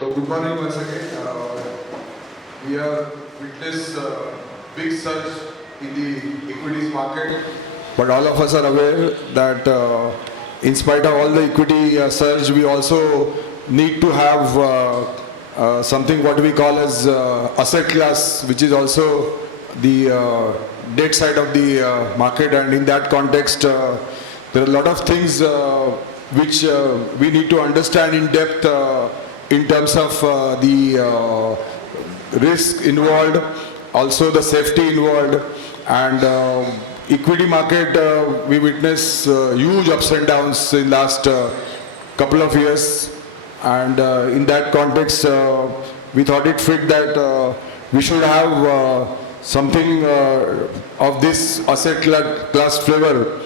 So good morning once again. We have witnessed big surge in the equities market, but all of us are aware that in spite of all the equity surge, we also need to have something what we call as asset class, which is also the debt side of the market, and in that context, there are a lot of things which we need to understand in depth in terms of the risk involved, also the safety involved, and equity market we witness huge ups and downs in last couple of years, and in that context we thought it fit that we should have something of this asset class flavor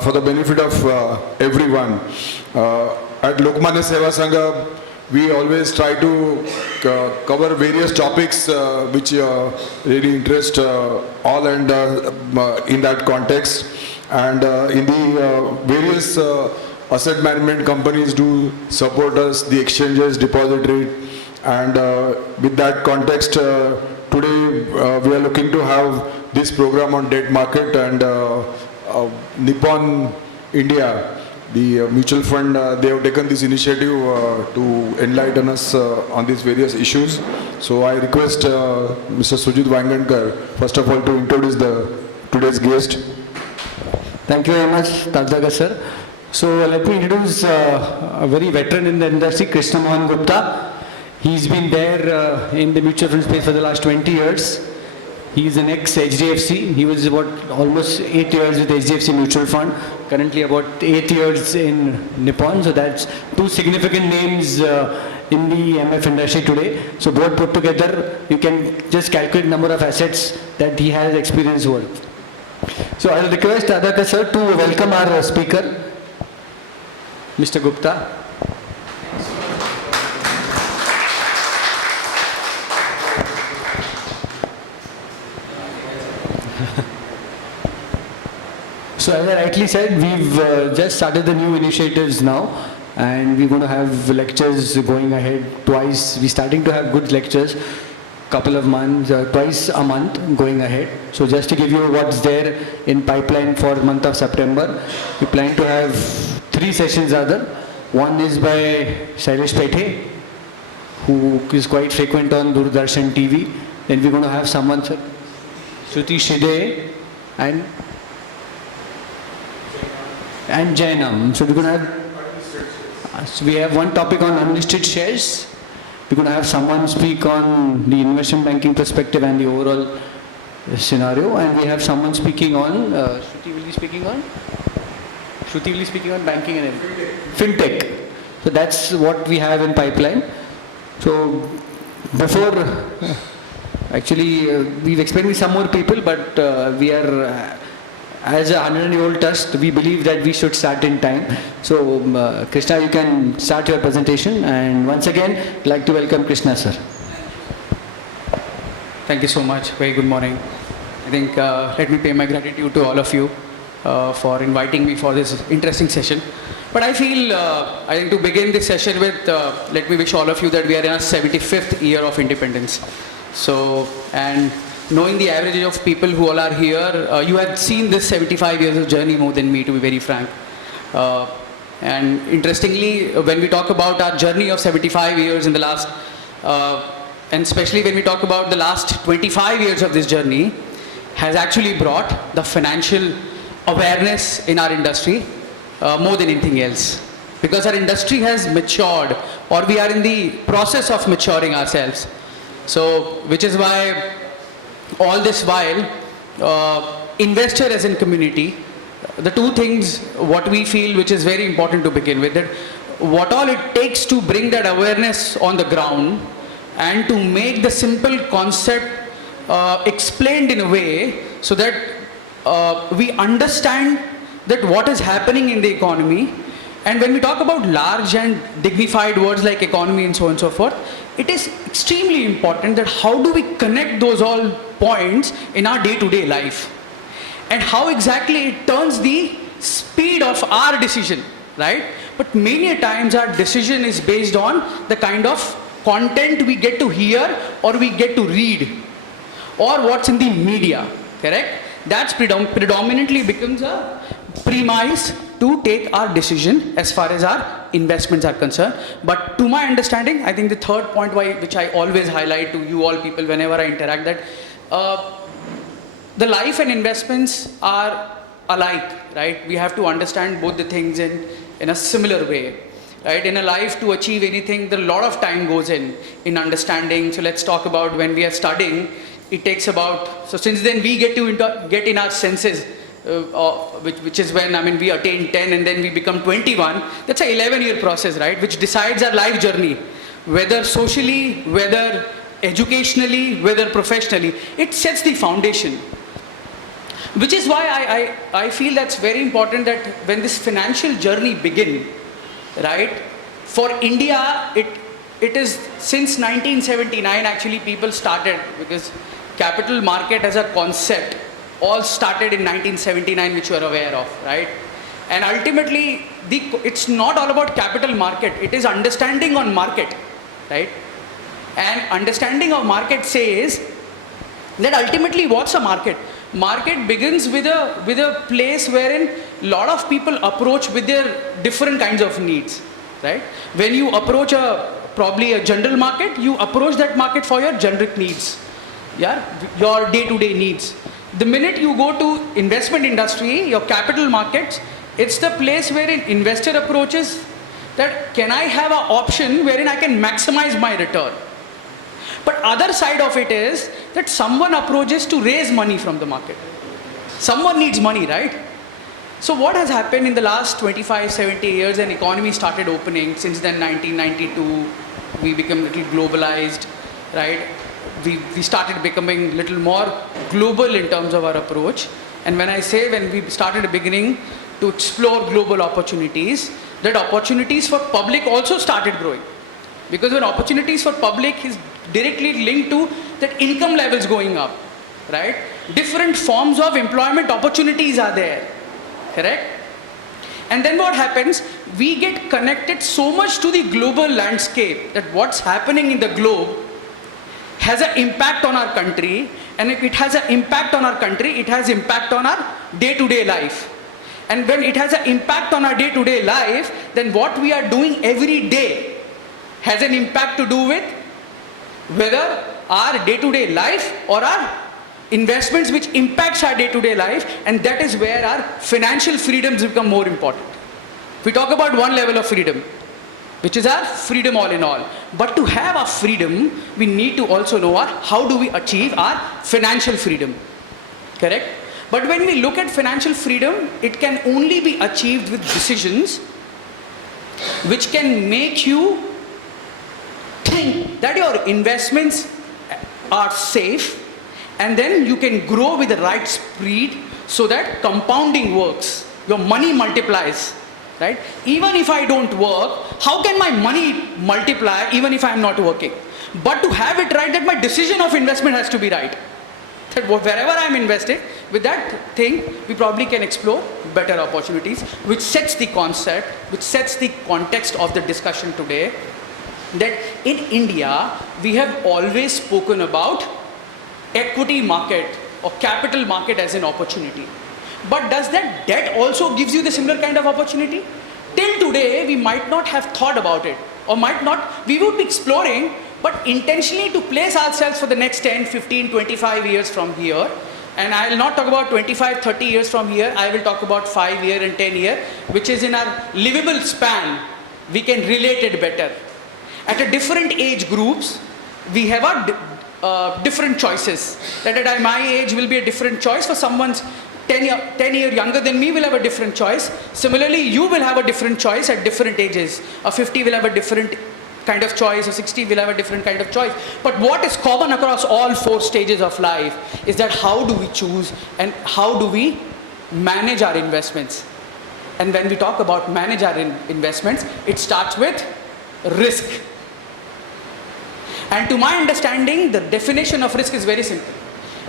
for the benefit of everyone. At Lokmanya Seva Sangha, we always try to cover various topics which really interest all, and in that context, and in the various asset management companies do support us, the exchanges, depository, and with that context today we are looking to have this program on debt market, and Nippon India, the mutual fund, they have taken this initiative to enlighten us on these various issues. So I request Mr. Sujit Wangankar, first of all, to introduce today's guest. Thank you very much, Tadaka sir. So let me introduce a very veteran in the industry, Krishna Mohan Gupta. He's been there in the mutual fund space for the last 20 years. He is an ex-HDFC. He was about almost 8 years with HDFC Mutual Fund. Currently about 8 years in Nippon. So that's two significant names in the MF industry today. So both put together, you can just calculate number of assets that he has experience with. So I'll request Adaka sir to welcome our speaker, Mr. Gupta. So as I rightly said, we've just started the new initiatives now, and we're going to have lectures going ahead twice. We're starting to have good lectures, couple of months, twice a month going ahead. So just to give you what's there in pipeline for the month of September, we plan to have 3 sessions rather. One is by Shailesh Pethe, who is quite frequent on Doordarshan TV. Then we're going to have someone, sir, Shruti Shide, and Jainam. So we're going to have, so we have one topic on unlisted shares. We're going to have someone speak on the investment banking perspective and the overall scenario, and we have someone speaking on, Shruti will be speaking on banking and fintech. So that's what we have in pipeline. So before, actually we've expected some more people, but we are, as a 100-year-old trust, we believe that we should start in time. So, Krishna, you can start your presentation. And once again, I'd like to welcome Krishna, sir. Thank you so much. Very good morning. I think let me pay my gratitude to all of you for inviting me for this interesting session. But I feel, I think to begin this session with, let me wish all of you that we are in our 75th year of independence. So, and knowing the average age of people who all are here, you have seen this 75 years of journey more than me, to be very frank. And interestingly, when we talk about our journey of 75 years in the last, and especially when we talk about the last 25 years of this journey, has actually brought the financial awareness in our industry more than anything else. Because our industry has matured, or we are in the process of maturing ourselves. So, which is why all this while, investor as in community, the two things what we feel which is very important to begin with, that what all it takes to bring that awareness on the ground and to make the simple concept explained in a way so that we understand that what is happening in the economy. And when we talk about large and dignified words like economy and so on and so forth, it is extremely important that how do we connect those all points in our day-to-day life, and how exactly it turns the speed of our decision, right? But many a times our decision is based on the kind of content we get to hear or we get to read, or what's in the media, correct? That's predominantly becomes a premise to take our decision as far as our investments are concerned. But to my understanding, I think the third point which I always highlight to you all people whenever I interact, that the life and investments are alike, right? We have to understand both the things in a similar way, right? In a life, to achieve anything, a lot of time goes in understanding. So let's talk about when we are studying. It takes about, so since then we get to get in our senses, which is when, I mean, we attain 10 and then we become 21. That's an 11-year process, right? Which decides our life journey, whether socially, whether educationally, whether professionally. It sets the foundation. Which is why I feel that's very important, that when this financial journey begin, right? For India, it is since 1979 actually people started, because capital market as a concept all started in 1979, which you are aware of, right? And ultimately, it's not all about capital market, it is understanding on market, right? And understanding of market says that ultimately what's a market? Market begins with a place wherein a lot of people approach with their different kinds of needs, right? When you approach probably a general market, you approach that market for your generic needs, yeah, your day-to-day needs. The minute you go to investment industry, your capital markets, it's the place wherein investor approaches that can I have an option wherein I can maximize my return. But other side of it is that someone approaches to raise money from the market. Someone needs money, right? So what has happened in the last 25, 70 years, and economy started opening. Since then, 1992, we become a little globalized, right? We started becoming a little more global in terms of our approach. And when I say when we started beginning to explore global opportunities, that opportunities for public also started growing. Because when opportunities for public is directly linked to that income levels going up, right? Different forms of employment opportunities are there, correct? And then what happens? We get connected so much to the global landscape that what's happening in the globe has an impact on our country, and if it has an impact on our country, it has impact on our day-to-day life. And when it has an impact on our day-to-day life, then what we are doing every day has an impact to do with whether our day-to-day life or our investments which impacts our day-to-day life, and that is where our financial freedoms become more important. We talk about one level of freedom, which is our freedom all in all. But to have our freedom, we need to also know how do we achieve our financial freedom, correct? But when we look at financial freedom, it can only be achieved with decisions which can make you think that your investments are safe, and then you can grow with the right speed so that compounding works. Your money multiplies, right? Even if I don't work, how can my money multiply even if I am not working? But to have it right, that my decision of investment has to be right. That wherever I am investing, with that thing, we probably can explore better opportunities, which sets the concept, which sets the context of the discussion today, that in India, we have always spoken about equity market or capital market as an opportunity. But does that debt also gives you the similar kind of opportunity? Till today, we might not have thought about it, or might not, we would be exploring, but intentionally to place ourselves for the next 10, 15, 25 years from here. And I will not talk about 25, 30 years from here, I will talk about 5 year and 10 year, which is in our livable span, we can relate it better. At a different age groups, we have different choices. That at my age will be a different choice. For someone's 10 year younger than me will have a different choice. Similarly, you will have a different choice at different ages. A 50 will have a different kind of choice, a 60 will have a different kind of choice. But what is common across all 4 stages of life is that how do we choose and how do we manage our investments. And when we talk about manage our investments, it starts with risk. And to my understanding, the definition of risk is very simple.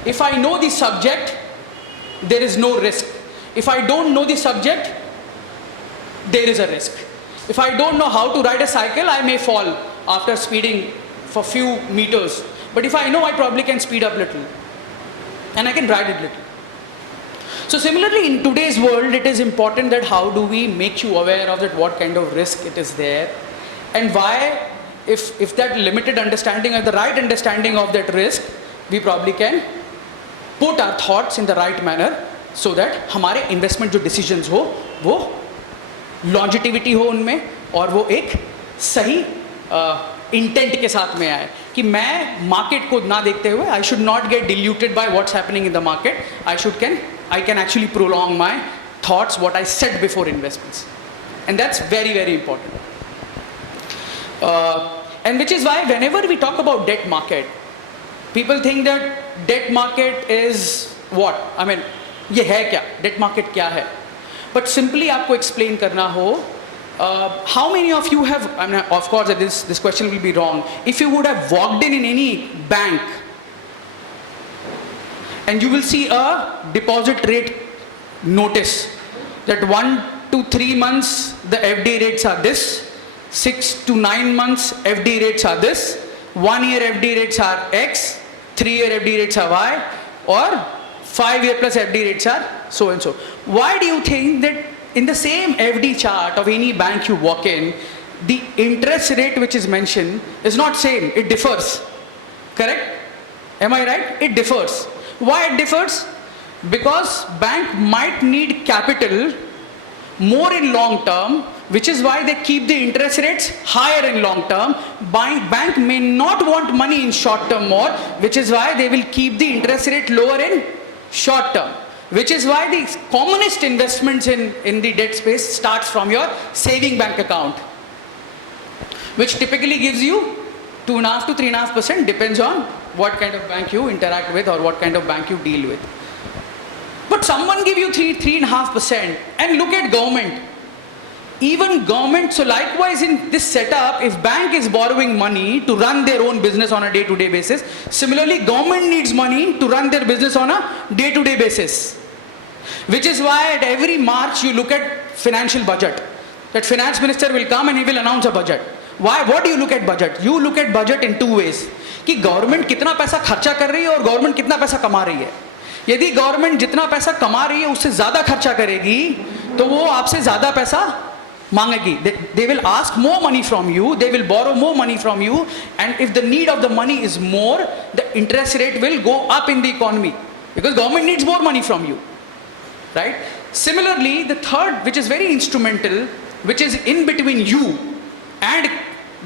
If I know the subject, there is no risk. If I don't know the subject, there is a risk. If I don't know how to ride a cycle, I may fall after speeding for few meters. But if I know, I probably can speed up little and I can ride it little. So similarly, in today's world, it is important that how do we make you aware of that, what kind of risk it is there, and why, if that limited understanding or the right understanding of that risk, we probably can put our thoughts in the right manner so that हमारे investment जो decisions हो वो longevity हो उनमें और वो एक सही इंटेंट के साथ में आए कि मैं मार्केट को ना देखते हुए I should not get diluted by what's happening in the market I can actually prolong my thoughts what I set before investments and that's very very important and which is why whenever we talk about debt market people think that debt market is what I mean ये है क्या, debt market क्या है. But simply आपको explain करना हो, how many of you have, I mean, of course this question will be wrong, if you would have walked in any bank and you will see a deposit rate notice that 1 to 3 months the FD rates are this, 6 to 9 months FD rates are this, 1 year FD rates are X, 3 year FD rates are Y, or 5 year plus FD rates are so and so. Why do you think that in the same FD chart of any bank you walk in, the interest rate which is mentioned is not same, it differs? Correct? Am I right? It differs. Why it differs? Because bank might need capital more in long term, which is why they keep the interest rates higher in long term. Bank may not want money in short term more, which is why they will keep the interest rate lower in short term. Which is why the commonest investments in the debt space starts from your saving bank account, which typically gives you 2.5 to 3.5%, depends on what kind of bank you interact with or what kind of bank you deal with. But someone give you 3.5%, and look at government. Even government, so likewise in this setup, if bank is borrowing money to run their own business on a day-to-day basis, similarly government needs money to run their business on a day-to-day basis. Which is why at every March you look at financial budget. That finance minister will come and he will announce a budget. Why? What do you look at budget? You look at budget in two ways. कि government कितना पैसा खर्चा कर रही है और government कितना पैसा कमा रही है. यदि government जितना पैसा कमा रही है उससे ज़्यादा खर्चा करेगी तो वो आपसे ज़्यादा पैसा मांगेगी. They will ask more money from you, they will borrow more money from you, and if the need of the money is more, the interest rate will go up in the economy because government needs more money from you. Right? Similarly, the third, which is very instrumental, which is in between you and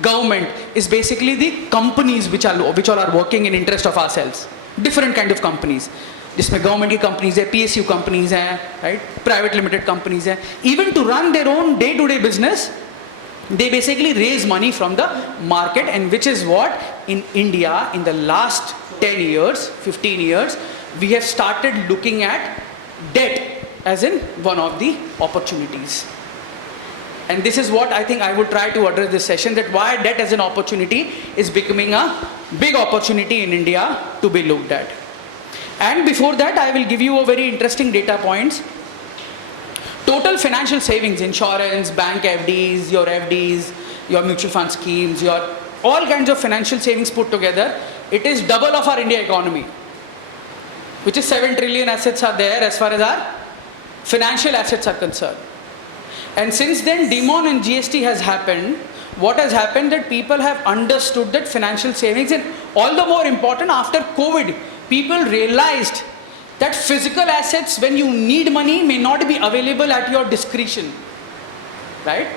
government, is basically the companies which all are working in interest of ourselves. Different kind of companies. जिसमें government की companies है, PSU companies हैं, right? Private limited companies हैं. Even to run their own day-to-day business, they basically raise money from the market, and which is what in India in the last 10 years, 15 years, we have started looking at debt as in one of the opportunities. And this is what I think I would try to address this session, that why debt as an opportunity is becoming a big opportunity in India to be looked at. And before that, I will give you a very interesting data points. Total financial savings, insurance, bank FDs, your mutual fund schemes, your all kinds of financial savings put together, it is double of our India economy, which is 7 trillion assets are there as far as our financial assets are concerned. And since then, Demon and GST has happened. What has happened that people have understood that financial savings, and all the more important after COVID, people realized that physical assets, when you need money, may not be available at your discretion. Right?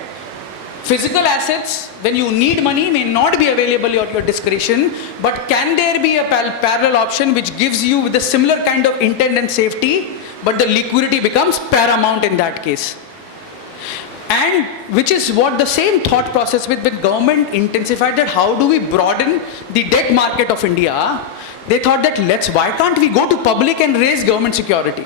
Physical assets, when you need money, may not be available at your discretion, but can there be a parallel option which gives you with a similar kind of intent and safety, but the liquidity becomes paramount in that case. And which is what the same thought process with government intensified, that how do we broaden the debt market of India? They thought that why can't we go to public and raise government security?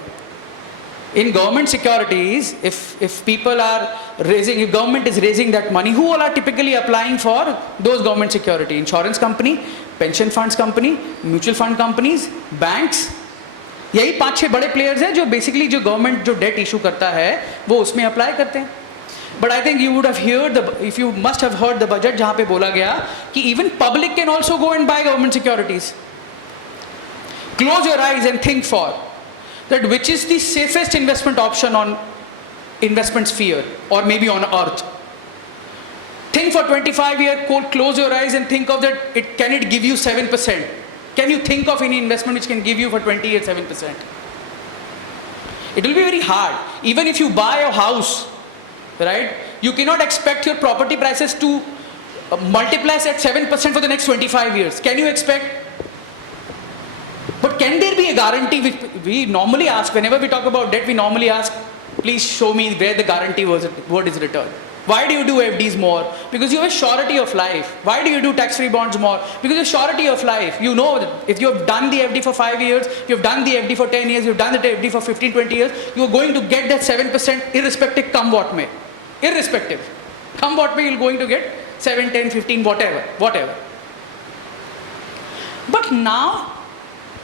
In government securities, if people are raising, if government is raising that money, who all are typically applying for those government security? Insurance company, pension funds company, mutual fund companies, banks. यही 5-6 बड़े players हैं जो basically जो government जो debt issue करता है वो उसमें apply करते हैं. But I think you would have heard if you must have heard the budget जहाँ पे बोला गया कि even public can also go and buy government securities. Close your eyes and think for that which is the safest investment option on investment sphere or maybe on earth. Think for 25 years, close your eyes and think of that, can it give you 7%? Can you think of any investment which can give you for 20 years 7%? It will be very hard. Even if you buy a house, right, you cannot expect your property prices to multiply at 7% for the next 25 years. Can you expect? But can there be a guarantee? Which we normally ask, whenever we talk about debt, we normally ask, please show me where the guarantee word is written. Why do you do FDs more? Because you have surety of life. Why do you do tax-free bonds more? Because you have surety of life. You know that if you have done the FD for 5 years, you have done the FD for 10 years, you have done the FD for 15, 20 years, you are going to get that 7% irrespective, come what may. Irrespective. Come what may, you are going to get 7, 10, 15, whatever. But now,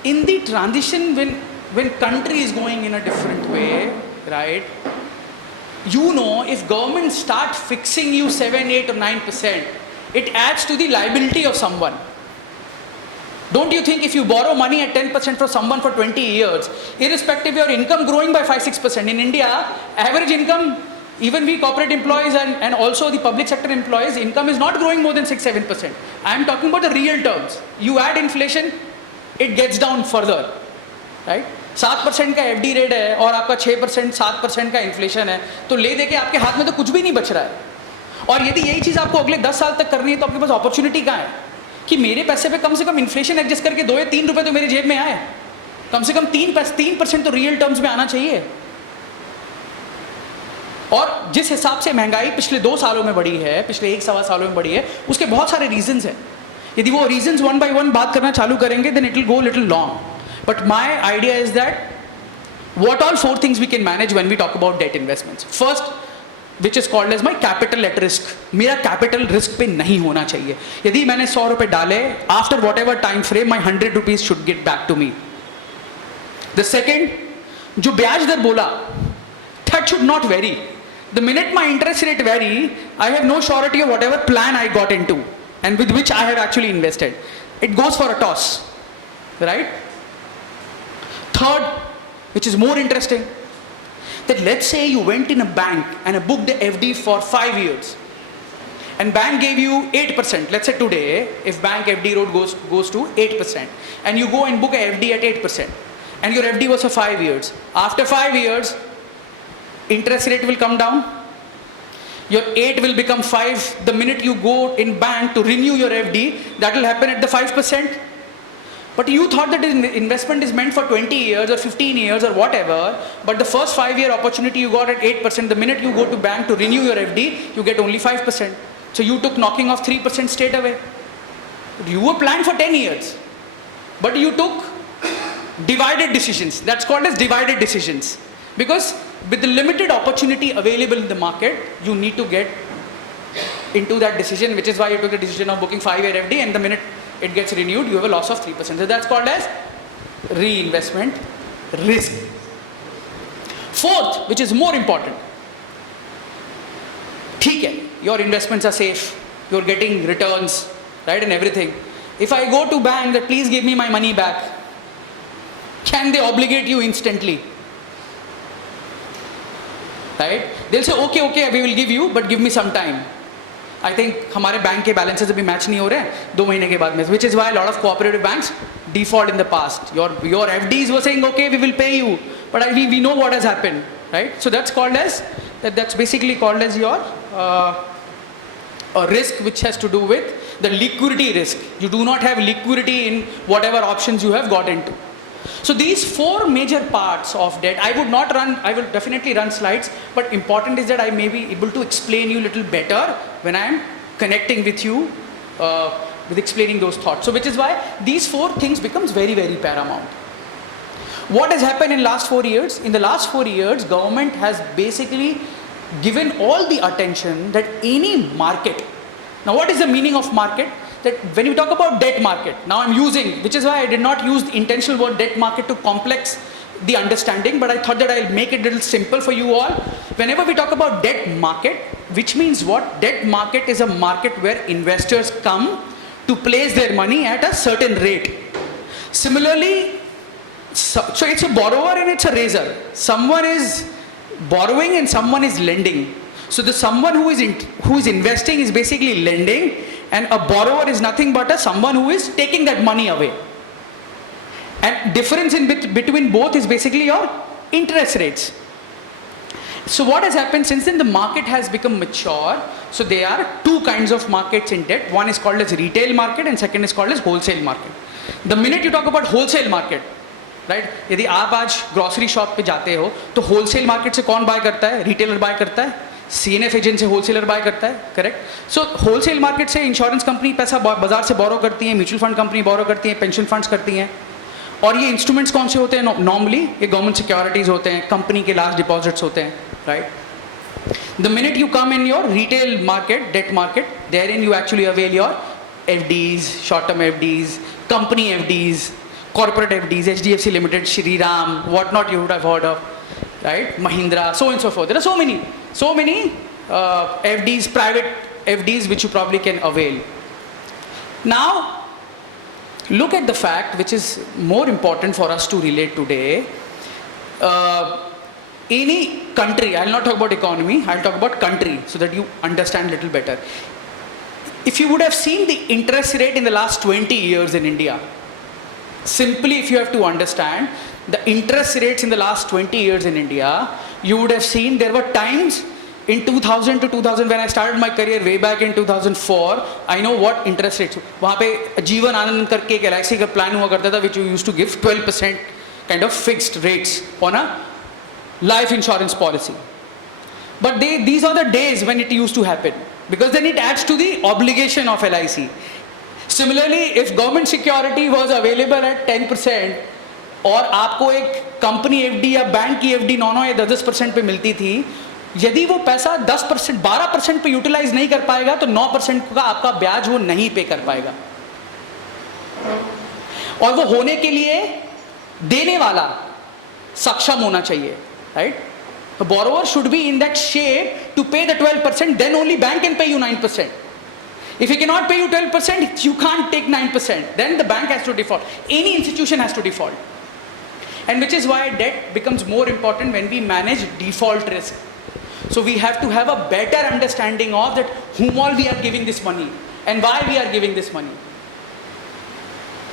in the transition when country is going in a different way, right? You know, if government start fixing you 7, 8 or 9%, it adds to the liability of someone. Don't you think if you borrow money at 10% from someone for 20 years, irrespective of your income growing by 5, 6%, in India, average income, even we corporate employees and also the public sector employees, income is not growing more than 6, 7%. I am talking about the real terms. You add inflation, it gets down further, right? 7% का FD rate है और आपका 6%, 7% का inflation है, तो ले दे के आपके हाथ में तो कुछ भी नहीं बच रहा है। और यदि यही चीज़ आपको अगले 10 साल तक करनी है तो आपके पास अपॉर्चुनिटी कहाँ है कि मेरे पैसे पे कम से कम इन्फ्लेशन एडजस्ट करके 2 या 3 रुपए तो मेरी जेब में आए, कम से कम 3% तो रियल टर्म्स में आना चाहिए। और जिस हिसाब से महंगाई पिछले 2 सालों में बढ़ी है, पिछले 1-1.25 सालों में बढ़ी है, उसके बहुत सारे रीजंस हैं। यदि वो रीजंस वन बाय वन बात करना चालू करेंगे then it will go little long. But my idea is that what all 4 things we can manage when we talk about debt investments. First, which is called as my capital at risk. मेरा capital risk पे नहीं होना चाहिए। यदि मैंने 100 रुपए डाले, after whatever time frame, my 100 rupees should get back to me. The second, जो ब्याज दर बोला, that should not vary. The minute my interest rate vary, I have no surety of whatever plan I got into and with which I have actually invested. It goes for a toss, right? Third, which is more interesting, that let's say you went in a bank and booked the FD for 5 years and bank gave you 8%. Let's say today, if bank FD rate goes to 8% and you go and book a FD at 8% and your FD was for 5 years. After 5 years, interest rate will come down. Your 8 will become 5. The minute you go in bank to renew your FD, that will happen at the 5%. But you thought that investment is meant for 20 years or 15 years or whatever, but the first 5-year opportunity you got at 8%, the minute you go to bank to renew your FD, you get only 5%. So you took knocking off 3% straight away. You were planned for 10 years, but you took divided decisions. That's called as divided decisions. Because with the limited opportunity available in the market, you need to get into that decision, which is why you took the decision of booking 5-year FD, and the minute it gets renewed, you have a loss of 3%. So that's called as reinvestment risk. Fourth, which is more important, ठीक है, your investments are safe, you're getting returns, right, and everything. If I go to bank that please give me my money back, can they obligate you instantly? Right? They'll say, okay, we will give you, but give me some time. I think हमारे bank के balances अभी match नहीं हो रहे हैं 2 महीने के बाद में, which is why a lot of cooperative banks default in the past. Your FDs were saying, okay, we will pay you, but we know what has happened, right? So that's called as, that's basically called as your a risk which has to do with the liquidity risk. You do not have liquidity in whatever options you have got into. So these 4 major parts of debt, I will definitely run slides, but important is that I may be able to explain you a little better when I am connecting with you with explaining those thoughts. So which is why these 4 things becomes very, very paramount. What has happened in last 4 years? In the last 4 years, government has basically given all the attention that any market. Now what is the meaning of market? That when you talk about debt market, now I'm using, which is why I did not use the intentional word debt market to complex the understanding, but I thought that I'll make it a little simple for you all. Whenever we talk about debt market, which means what? Debt market is a market where investors come to place their money at a certain rate. Similarly, so it's a borrower and it's a raiser. Someone is borrowing and someone is lending. So the someone who is investing is basically lending, and a borrower is nothing but someone who is taking that money away. And difference in between both is basically your interest rates. So what has happened since then? The market has become mature. So there are two kinds of markets in debt. One is called as retail market and second is called as wholesale market. The minute you talk about wholesale market, right? यदि आप आज grocery shop पे जाते हो तो wholesale market से कौन bye करता है? रिटेलर बाय करता है, सीएनएफ एजेंट से होलसेलर बाय करता है, करेक्ट? सो होलसेल मार्केट से इंश्योरेंस कंपनी पैसा बाजार से बोरो करती है, म्यूचुअल फंड कंपनी बोरो करती है, पेंशन फंड्स करती हैं. और ये इंस्ट्रूमेंट्स कौन से होते हैं? नॉर्मली ये गवर्नमेंट सिक्योरिटीज होते हैं, कंपनी के लार्ज डिपॉजिट्स होते हैं, right? The minute you come in your retail market, debt market, there in you actually avail your FDs, short term FDs, company FDs, corporate FDs, HDFC Limited, Shriram, what not you would have heard of, right? Mahindra, so on and so forth. There are so many FDs, private FDs, which you probably can avail. Now, look at the fact which is more important for us to relate today. Any country, I'll not talk about economy, I'll talk about country so that you understand a little better. If you would have seen the interest rate in the last 20 years in India, simply if you have to understand the interest rates in the last 20 years in India, you would have seen there were times in 2000 to 2000 when I started my career way back in 2004, I know what interest rates. वहाँ पे जीवन आनंद करके एक LIC का plan हुआ करता था which you used to give 12% kind of fixed rates on a life insurance policy. But these are the days when it used to happen because then it adds to the obligation of LIC. Similarly, if government security was available at 10% और आपको एक company FD या bank की FD 9 या 10% पे मिलती थी, यदि वो पैसा 10%, 12% पे यूटिलाइज नहीं कर पाएगा तो 9% का आपका ब्याज वो नहीं पे कर पाएगा. और वो होने के लिए देने वाला सक्षम होना चाहिए, right? The borrower should be in that shape to pay the 12%, then only bank can pay you 9%. If he cannot pay you 12%, you can't take 9%. Then the bank has to default. Any institution has to default. And which is why debt becomes more important when we manage default risk. So we have to have a better understanding of that whom all we are giving this money and why we are giving this money.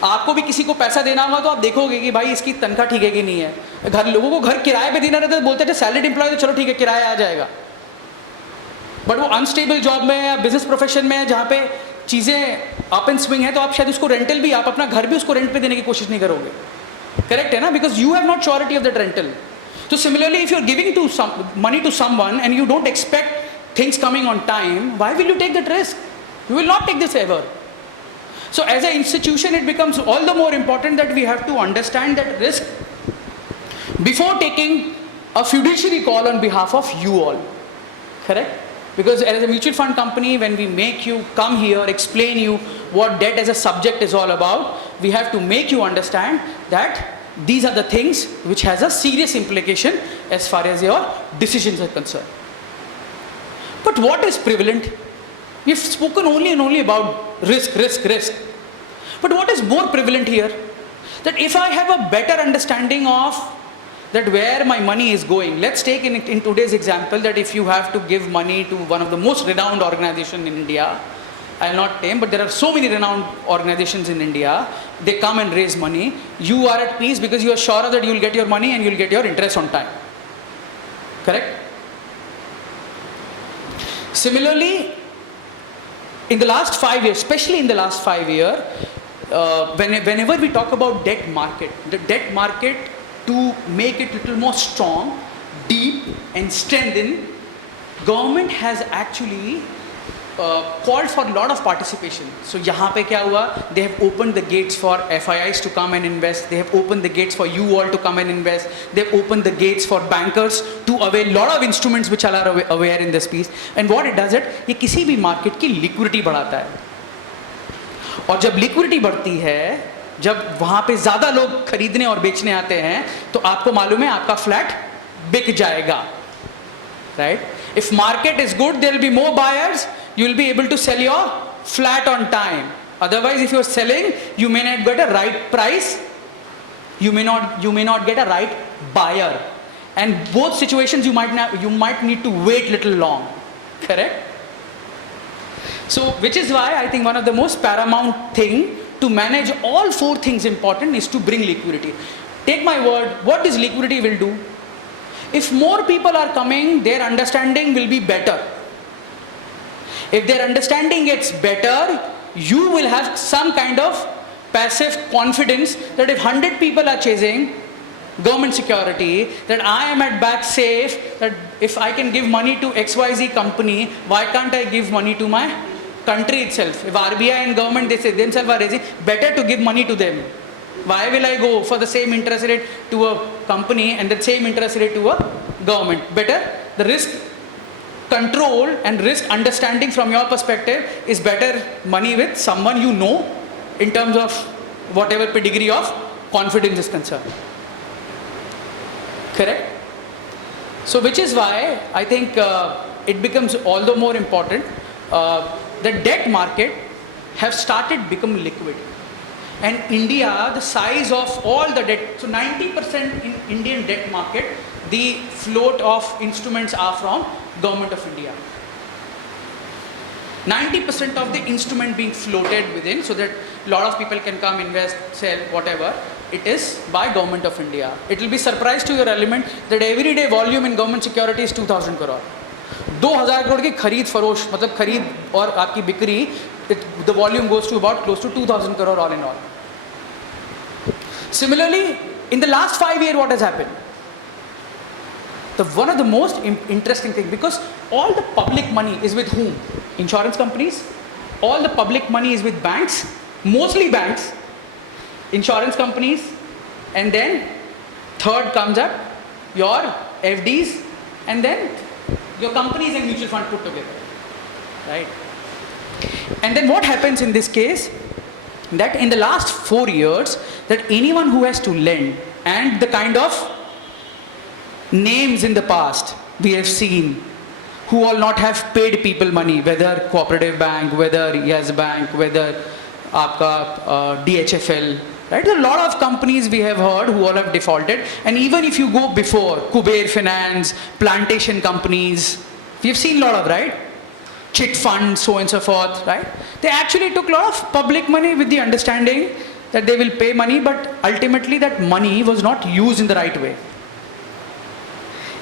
आपको भी किसी को पैसा देना होगा तो आप देखोगे कि भाई इसकी तनख्वाह ठीक है कि नहीं है. घर लोगों को घर किराए पे देना रहता है तो बोलते हैं सैलरीड एम्प्लॉय तो चलो ठीक है किराया आ जाएगा. बट वो अनस्टेबल जॉब में या बिजनेस प्रोफेशन में जहाँ पे चीज़ें अप एंड स्विंग है तो आप शायद उसको रेंटल भी, आप अपना घर भी उसको रेंट पे देने की कोशिश नहीं करोगे, करेक्ट है ना? Because you have not surety of that rental. तो similarly if you are giving to money to someone and you don't expect things coming on time, why will you take that risk? You will not take this ever. So as an institution it becomes all the more important that we have to understand that risk before taking a fiduciary call on behalf of you all, correct? Because as a mutual fund company, when we make you come here, explain you what debt as a subject is all about, we have to make you understand that these are the things which has a serious implication as far as your decisions are concerned. But what is prevalent? We have spoken only and only about risk. But what is more prevalent here? That if I have a better understanding of that where my money is going, let's take in today's example that if you have to give money to one of the most renowned organizations in India, I'll not name, but there are so many renowned organizations in India, they come and raise money, you are at peace because you are sure that you will get your money and you will get your interest on time, correct? Similarly, in the last 5 years, especially in the last 5 years, whenever we talk about debt market, the debt market, to make it a little more strong, deep and strengthened, government has actually called for a lot of participation. So यहाँ पे क्या हुआ? They have opened the gates for FIIs to come and invest. They have opened the gates for you all to come and invest. They have opened the gates for bankers to avail lot of instruments which are aware in this piece. And what it does it, ये किसी भी market की liquidity बढ़ाता है. और जब liquidity बढ़ती है, जब वहाँ पे ज़्यादा लोग खरीदने और बेचने आते हैं, तो आपको मालूम है आपका फ्लैट बिक जाएगा, right? If market is good, there will be more buyers. You will be able to sell your flat on time. Otherwise, if you are selling, you may not get a right price. You may not get a right buyer. And both situations you might need to wait little long. Correct? So, which is why I think one of the most paramount thing to manage all four things important is to bring liquidity. Take my word, what this liquidity will do? If more people are coming, their understanding will be better. If their understanding gets better, you will have some kind of passive confidence that if 100 people are chasing government security, that I am at back safe, that if I can give money to XYZ company, why can't I give money to my country itself? If RBI and government, they say themselves are raising, better to give money to them. Why will I go for the same interest rate to a company and the same interest rate to a government? Better, the risk control and risk understanding from your perspective is better money with someone you know in terms of whatever pedigree of confidence is concerned. Correct? So which is why I think it becomes all the more important. The debt market have started become liquid. And India, the size of all the debt, so 90% in Indian debt market, the float of instruments are from Government of India. 90% of the instrument being floated within, so that a lot of people can come, invest, sell, whatever, it is by Government of India. It will be surprise to your element that everyday volume in government security is 2000 crore. 2000 crore की खरीद फरोश मतलब खरीद और आपकी बिक्री, the volume goes to about close to 2000 crore all in all. Similarly, in the last 5 years, what has happened? One of the most interesting things, because all the public money is with whom? Insurance companies. All the public money is with banks, mostly banks, insurance companies, and then third comes up your FDs, and then your companies and mutual fund put together, right? And then what happens in this case, that in the last 4 years, that anyone who has to lend, and the kind of names in the past we have seen who all not have paid people money, whether cooperative bank, whether Yes Bank, whether aapka DHFL, right? There are a lot of companies we have heard who all have defaulted. And even if you go before, Kuber Finance, plantation companies, we have seen a lot of, right? Chit funds, so on and so forth, right? They actually took a lot of public money with the understanding that they will pay money, but ultimately that money was not used in the right way.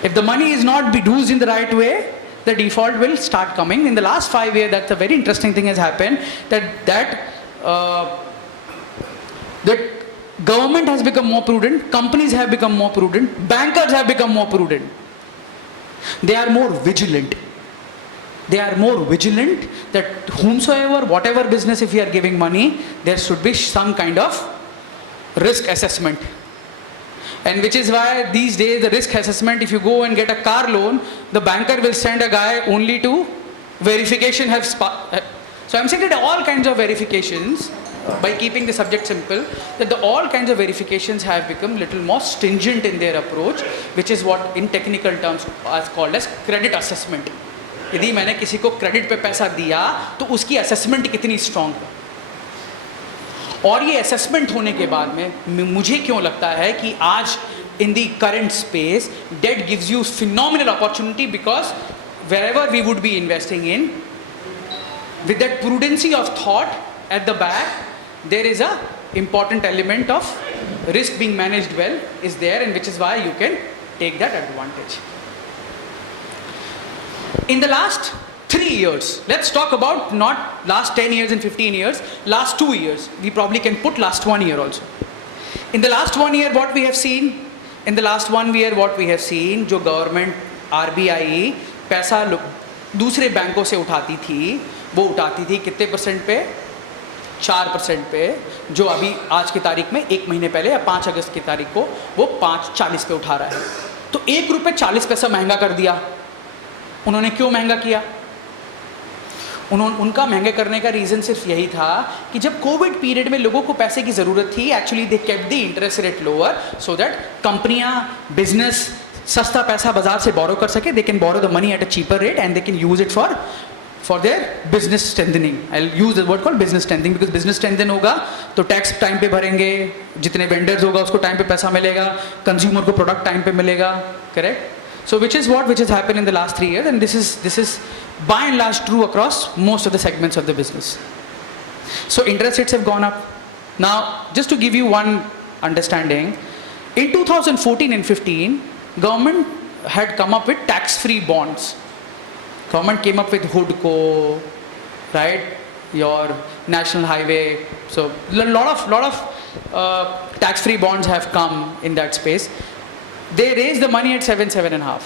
If the money is not be used in the right way, the default will start coming. In the last 5 years, that's a very interesting thing has happened, that government has become more prudent, companies have become more prudent, bankers have become more prudent. They are more vigilant. They are more vigilant that whomsoever, whatever business, if you are giving money, there should be some kind of risk assessment. And which is why these days the risk assessment, if you go and get a car loan, the banker will send a guy only to verification. So I'm saying that all kinds of verifications, by keeping the subject simple, that all kinds of verifications have become little more stringent in their approach, which is what in technical terms is called as credit assessment. यदि मैंने किसी को credit पे पैसा दिया तो उसकी assessment कितनी स्ट्रांग है, और ये असेसमेंट होने के बाद में मुझे क्यों लगता है कि आज in the current space that gives you phenomenal opportunity, because wherever we would be investing in, with that prudency of thought at the back, there is a important element of risk being managed well is there, and which is why you can take that advantage. In the last 3 years, let's talk about not last 10 years and 15 years, last 2 years. We probably can put last 1 year also. In the last 1 year, what we have seen? In the last 1 year, what we have seen, जो government RBI पैसा दूसरे बैंकों से उठाती थी, वो उठाती थी कितने परसेंट पे? 4% पे, जो अभी आज की तारीख में 1 महीने पहले या 5 अगस्त की तारीख को वो 5.40 पे उठा रहा है. तो 1 रुपये 40 पैसा महंगा कर दिया. उन्होंने क्यों महंगा किया? उनका महंगे करने का रीज़न सिर्फ यही था कि जब कोविड पीरियड में लोगों को पैसे की ज़रूरत थी, actually they kept the interest rate lower so that कंपनियां, बिजनेस सस्ता पैसा बाजार से borrow कर सके, they can borrow the money at a cheaper rate and they can use it for their business strengthening. I'll use the word called business strengthening because business strengthen होगा तो tax time पे भरेंगे, जितने vendors होगा उसको time पे पैसा मिलेगा, कंज्यूमर को प्रोडक्ट टाइम पे मिलेगा, correct? So which has happened in the last 3 years, and this is by and large true across most of the segments of the business. So interest rates have gone up. Now, just to give you one understanding, in 2014 and 15, government had come up with tax-free bonds. Government came up with HUDCO, right? Your national highway. So a lot of tax-free bonds have come in that space. They raised the money at 7.5.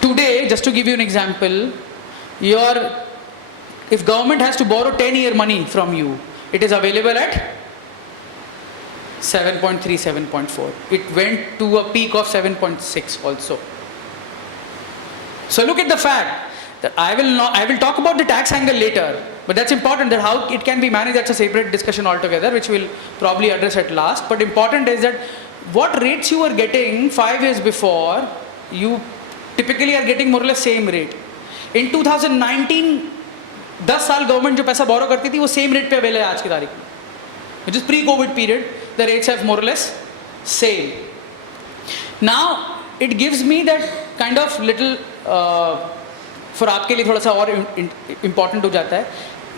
Today, just to give you an example, if government has to borrow 10-year money from you, it is available at 7.3, 7.4. It went to a peak of 7.6 also. So look at the fact that I will talk about the tax angle later, but that's important, that how it can be managed. That's a separate discussion altogether, which we'll probably address at last. But important is that what rates you were getting 5 years before, you typically are getting more or less same rate. In 2019, 10 साल government जो पैसा बोरो करती थी वो same rate पे available है आज की तारीख में, which is pre-COVID period. The rates have more or less same. Now it gives me that kind of little for आपके लिए थोड़ा सा और important हो जाता है.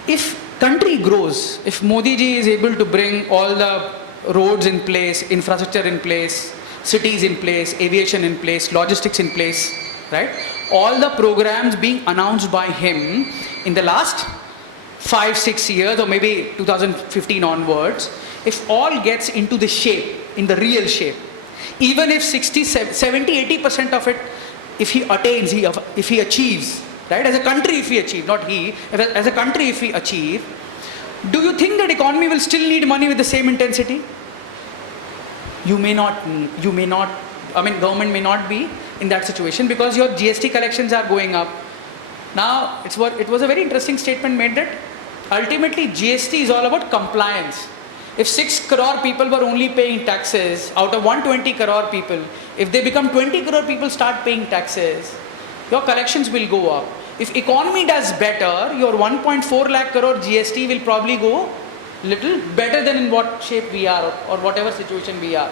If country grows, if Modi ji is able to bring all the roads in place, infrastructure in place, cities in place, aviation in place, logistics in place, right? All the programs being announced by him in the last 5-6 years, or maybe 2015 onwards, if all gets into the shape, in the real shape, even if 70-80% of it, if he attains, if he achieves, right? As a country, if we achieve, not he, as a country, if we achieve, do you think that economy will still need money with the same intensity? You may not, I mean, government may not be in that situation because your GST collections are going up. Now, it was a very interesting statement made that ultimately GST is all about compliance. If 6 crore people were only paying taxes, out of 120 crore people, if they become 20 crore people start paying taxes, your collections will go up. If economy does better, your 1.4 lakh crore GST will probably go little better than in what shape we are or whatever situation we are.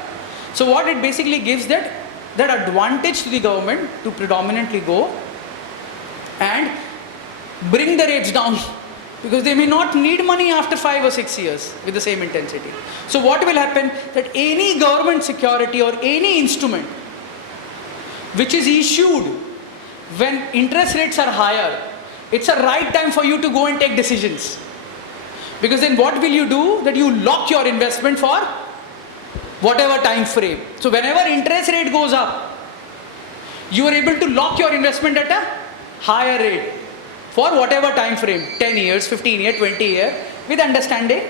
So what it basically gives that advantage to the government to predominantly go and bring the rates down because they may not need money after 5 or 6 years with the same intensity. So what will happen, that any government security or any instrument which is issued when interest rates are higher, it's a right time for you to go and take decisions. Because then what will you do? That you lock your investment for whatever time frame. So whenever interest rate goes up, you are able to lock your investment at a higher rate for whatever time frame, 10 years, 15 years, 20 years, with understanding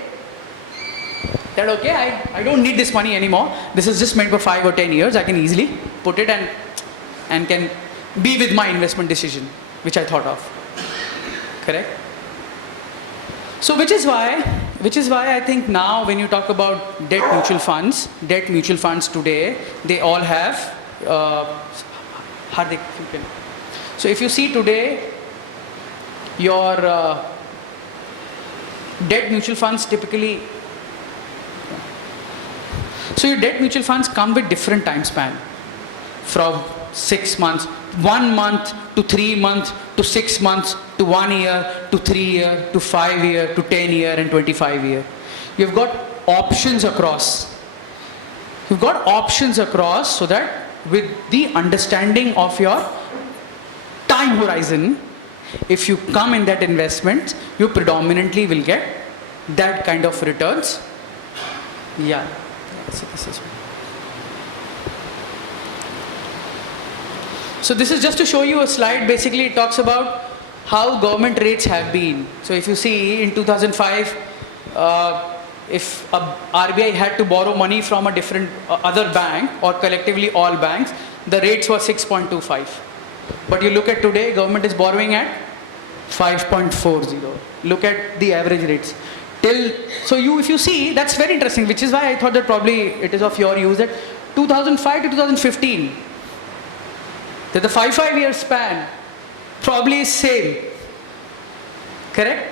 that okay, I don't need this money anymore. This is just meant for 5 or 10 years. I can easily put it and can be with my investment decision, which I thought of. Correct? So which is why I think now when you talk about debt mutual funds today, they all have, Hardik, you can. So if you see today, your debt mutual funds typically, so your debt mutual funds come with different time span, from 6 months, 1 month to 3 months to 6 months to 1 year to 3 year to 5 year to 10 year and 25 year. You've got options across. You've got options across so that with the understanding of your time horizon, if you come in that investment, you predominantly will get that kind of returns. Yeah. So this is just to show you a slide. Basically, it talks about how government rates have been. So if you see in 2005, if RBI had to borrow money from a different other bank or collectively all banks, the rates were 6.25. But you look at today, government is borrowing at 5.40. Look at the average rates. So if you see, that's very interesting, which is why I thought that probably it is of your use that 2005 to 2015, that the 5-year span probably is same. Correct?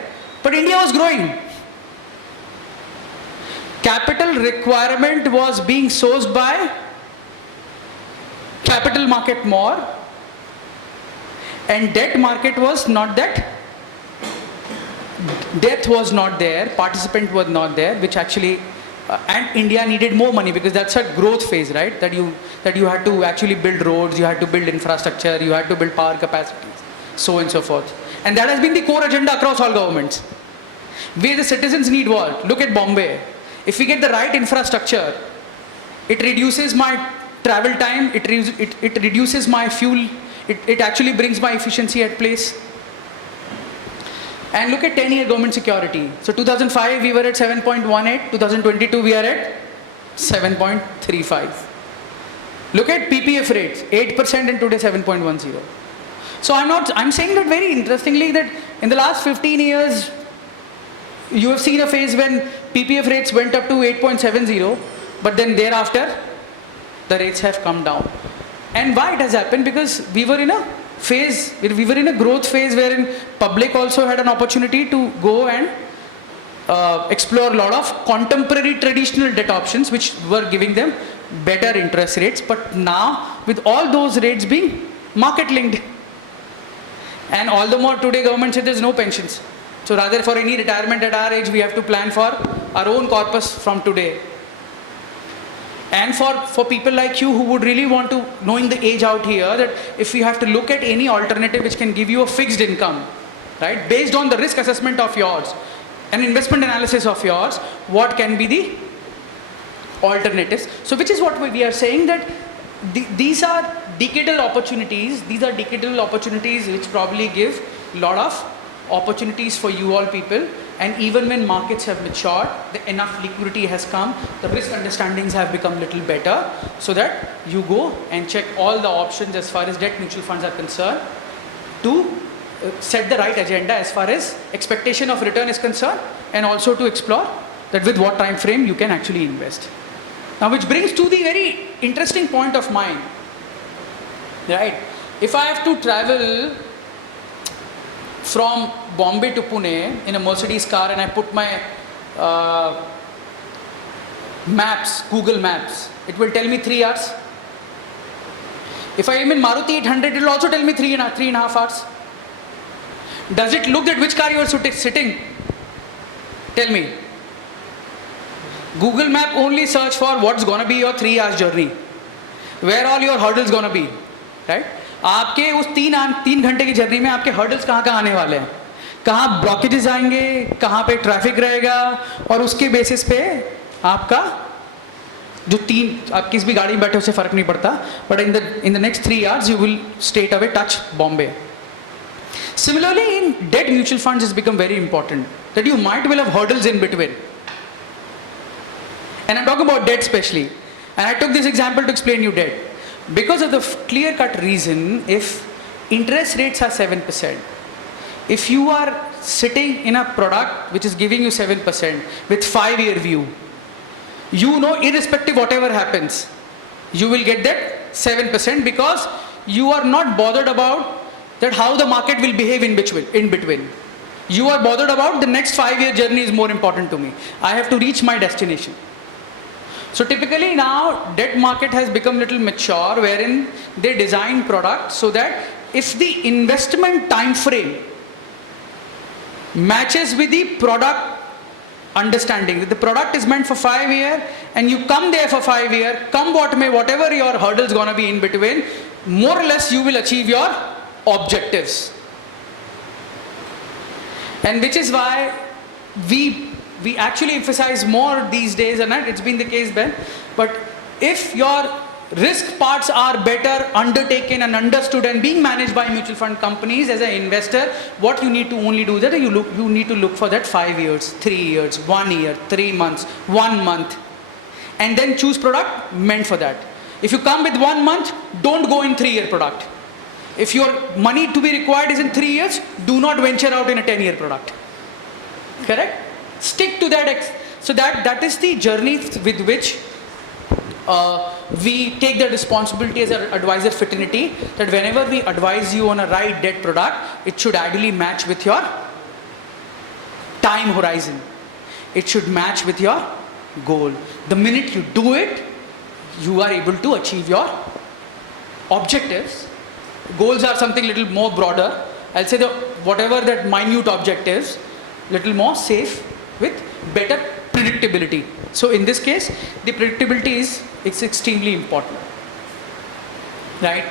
But India was growing. Capital requirement was being sourced by capital market more, and debt market was not that. Debt was not there, participant was not there, which actually, and India needed more money because that's a growth phase, right? That you had to actually build roads, you had to build infrastructure, you had to build power capacities, so on and so forth. And that has been the core agenda across all governments. We the citizens need what? Look at Bombay. If we get the right infrastructure, it reduces my travel time, it reduces my fuel, it actually brings my efficiency at place. And look at 10-year government security. So 2005 we were at 7.18, 2022 we are at 7.35. Look at PPF rates, 8% and today 7.10. So I'm saying that very interestingly that in the last 15 years, you have seen a phase when PPF rates went up to 8.70, but then thereafter, the rates have come down. And why it has happened? Because we were in a phase, we were in a growth phase wherein public also had an opportunity to go and explore a lot of contemporary traditional debt options which were giving them better interest rates. But now, with all those rates being market linked, and all the more today government said there's no pensions. So rather for any retirement at our age, we have to plan for our own corpus from today. And for people like you who would really want to, knowing the age out here, that if you have to look at any alternative which can give you a fixed income, right, based on the risk assessment of yours, an investment analysis of yours, what can be the alternatives. So which is what we are saying, that these are decadal opportunities, which probably give a lot of opportunities for you all people. And even when markets have matured, enough liquidity has come, the risk understandings have become little better, so that you go and check all the options as far as debt mutual funds are concerned to set the right agenda as far as expectation of return is concerned, and also to explore that with what time frame you can actually invest. Now, which brings to the very interesting point of mine, right? If I have to travel from Bombay to Pune in a Mercedes car and I put my maps, Google Maps, it will tell me 3 hours. If I am in Maruti 800, it will also tell me 3.5 hours. Does it look at which car you are sitting? Tell me. Google Map only search for what's going to be your 3 hours journey, where all your hurdles going to be, right? आपके उस 3 घंटे की journey में आपके hurdles कहाँ कहाँ आने वाले हैं, कहाँ ब्लॉकेजेस आएंगे, कहाँ पे ट्रैफिक रहेगा, और उसके बेसिस पे आपका जो आप किस भी गाड़ी में बैठे उससे फर्क नहीं पड़ता, but in the next 3 hours you will straight away touch Bombay. Similarly, in debt mutual funds has become very important, that you might well have hurdles in between. And I'm talking about debt especially. And I took this example to explain you debt. Because of the clear-cut reason, if interest rates are 7%, if you are sitting in a product which is giving you 7% with 5-year view, you know irrespective whatever happens, you will get that 7% because you are not bothered about that how the market will behave in between. You are bothered about the next 5-year journey is more important to me. I have to reach my destination. So typically now debt market has become little mature, wherein they design products so that if the investment time frame matches with the product understanding, that the product is meant for 5 years and you come there for 5 years, come what may, whatever your hurdles gonna be in between, more or less you will achieve your objectives. And which is why we actually emphasize more these days, and it's been the case then, but if your risk parts are better undertaken and understood and being managed by mutual fund companies as an investor, what you need to only do is that you need to look for that 5 years, 3 years, 1 year, 3 months, 1 month, and then choose product meant for that. If you come with 1 month, don't go in 3-year product. If your money to be required is in 3 years, do not venture out in a 10-year product. Correct? Stick to that. So that is the journey with which we take the responsibility as an advisor fraternity that whenever we advise you on a right debt product, it should ideally match with your time horizon. It should match with your goal. The minute you do it, you are able to achieve your objectives. Goals are something little more broader. I'll say whatever that minute objectives, little more safe with better predictability. So in this case, the predictability it's extremely important. Right?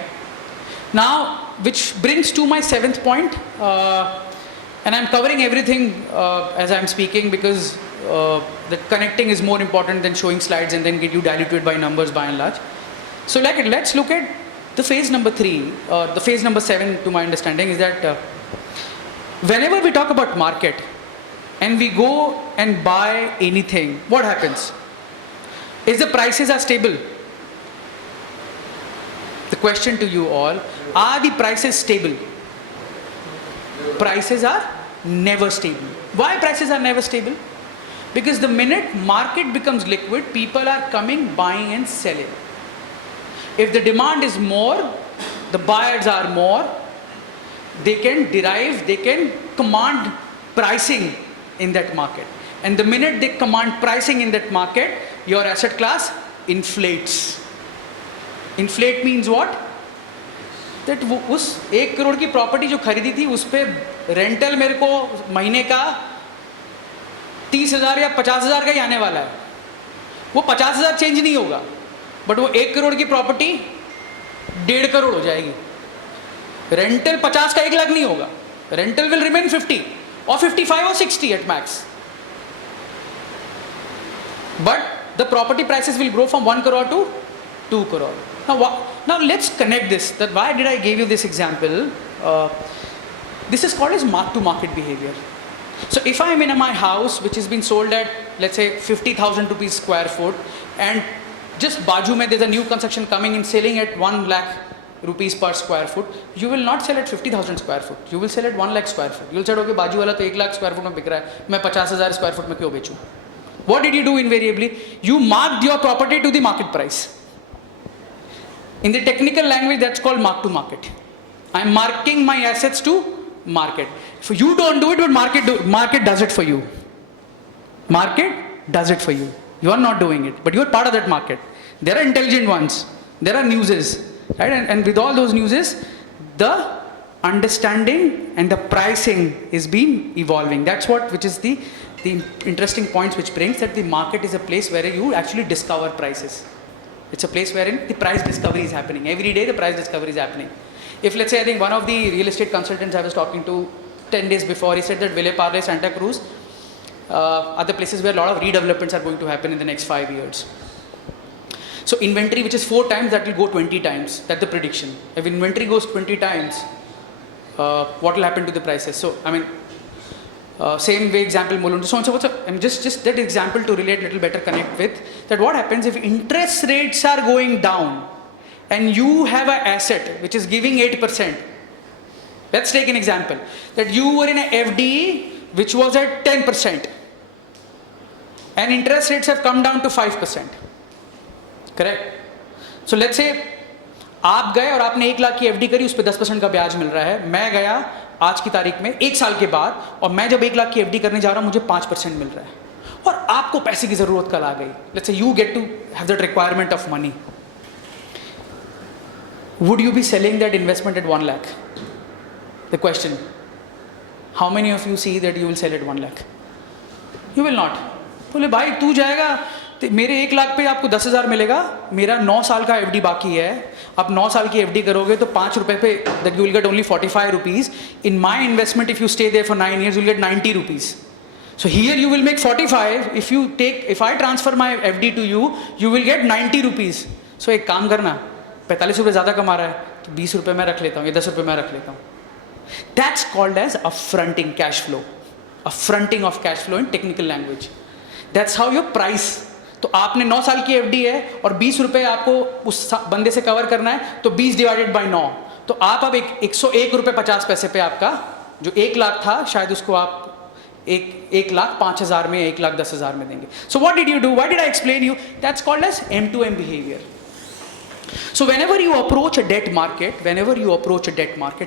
Now, which brings to my 7th point, and I'm covering everything as I'm speaking because the connecting is more important than showing slides and then get you diluted by numbers by and large. So let's look at the phase number 3, the phase number 7 to my understanding is that whenever we talk about market and we go and buy anything, what happens? Is the prices are stable? The question to you all, are the prices stable? Prices are never stable. Why prices are never stable? Because the minute market becomes liquid, people are coming, buying and selling. If the demand is more, the buyers are more, they can command pricing in that market. And the minute they command pricing in that market, your asset class inflates. Inflate means what? That उस 1 करोड़ की property जो खरीदी थी उस पे rental मेरे को महीने का 30,000 या 50,000 का ही आने वाला है. वो 50,000 चेंज नहीं होगा, बट वो 1 करोड़ की प्रॉपर्टी 1.5 करोड़ हो जाएगी. रेंटल 50 का 1 लाख नहीं होगा. Rental will remain 50 or 55 or 60 at max. But the property prices will grow from 1 crore to 2 crore. Now let's connect this. That why did I give you this example? This is called as mark-to-market behavior. So if I am in my house which has been sold at, let's say, 50,000 rupees square foot, and just baju mein there's a new construction coming in selling at 1 lakh rupees per square foot, you will not sell at 50,000 square foot. You will sell at 1 lakh square foot. You will say, okay, baju wala to 1 lakh square foot mein bik raha hai, main 50,000 square foot mein kyun bechu? What did you do invariably? You marked your property to the market price. In the technical language, that's called mark to market. I'm marking my assets to market. So you don't do it, but market does it for you. Market does it for you. You are not doing it, but you are part of that market. There are intelligent ones. There are newses, right? And with all those newses, the understanding and the pricing is being evolving. That's what, which is the interesting points which brings that the market is a place where you actually discover prices. It's a place wherein the price discovery is happening. Every day the price discovery is happening. If let's say, I think one of the real estate consultants I was talking to 10 days before, he said that Ville Parle, Santa Cruz are the places where a lot of redevelopments are going to happen in the next 5 years. So inventory which is 4 times, that will go 20 times. That's the prediction. If inventory goes 20 times, what will happen to the prices? So, I mean, same way example, so on so forth. I mean, just that example to relate little better connect with, that what happens if interest rates are going down and you have an asset which is giving 8%. Let's take an example, that you were in an FD which was at 10% and interest rates have come down to 5%. Correct? So let's say आप गए और आपने 1 लाख की FD करी, उस पर 10% का ब्याज मिल रहा है. मैं गया आज की तारीख में 1 साल के बाद और मैं जब 1 लाख की एफडी करने जा रहा हूं, मुझे 5% मिल रहा है और आपको पैसे की जरूरत कल आ गई. Let's say you get to have that requirement of money. Would you be selling that investment at 1 lakh? The question, how many of you see that you will sell at 1 lakh? You will not. बोले भाई तू जाएगा मेरे 1 लाख पे आपको 10,000 मिलेगा, मेरा 9 साल का एफडी बाकी है, आप 9 साल की एफडी करोगे तो 5 रुपए पे that you will get only 45 rupees. In my investment if you stay there for 9 years, you will get 90 rupees. So here you will make 45. If I transfer my FD to you, you will get 90 rupees. So एक काम करना, 45 रुपए ज़्यादा कमा रहा है तो 20 रुपए मैं रख लेता हूँ या 10 रुपए मैं रख लेता हूँ. That's called as upfronting cash flow. Upfronting of cash flow in technical language. That's how your price. तो आपने 9 साल की एफडी है और 20 रुपए आपको उस बंदे से कवर करना है, तो 20 डिवाइडेड बाय 9, तो आप अब 101 रुपए 50 पैसे पे आपका जो 1 लाख था शायद उसको आप एक लाख 5,000 में, 1,10,000 में देंगे. So what did you do? Why did I explain you? That's called as M2M behavior. So whenever you approach a debt market,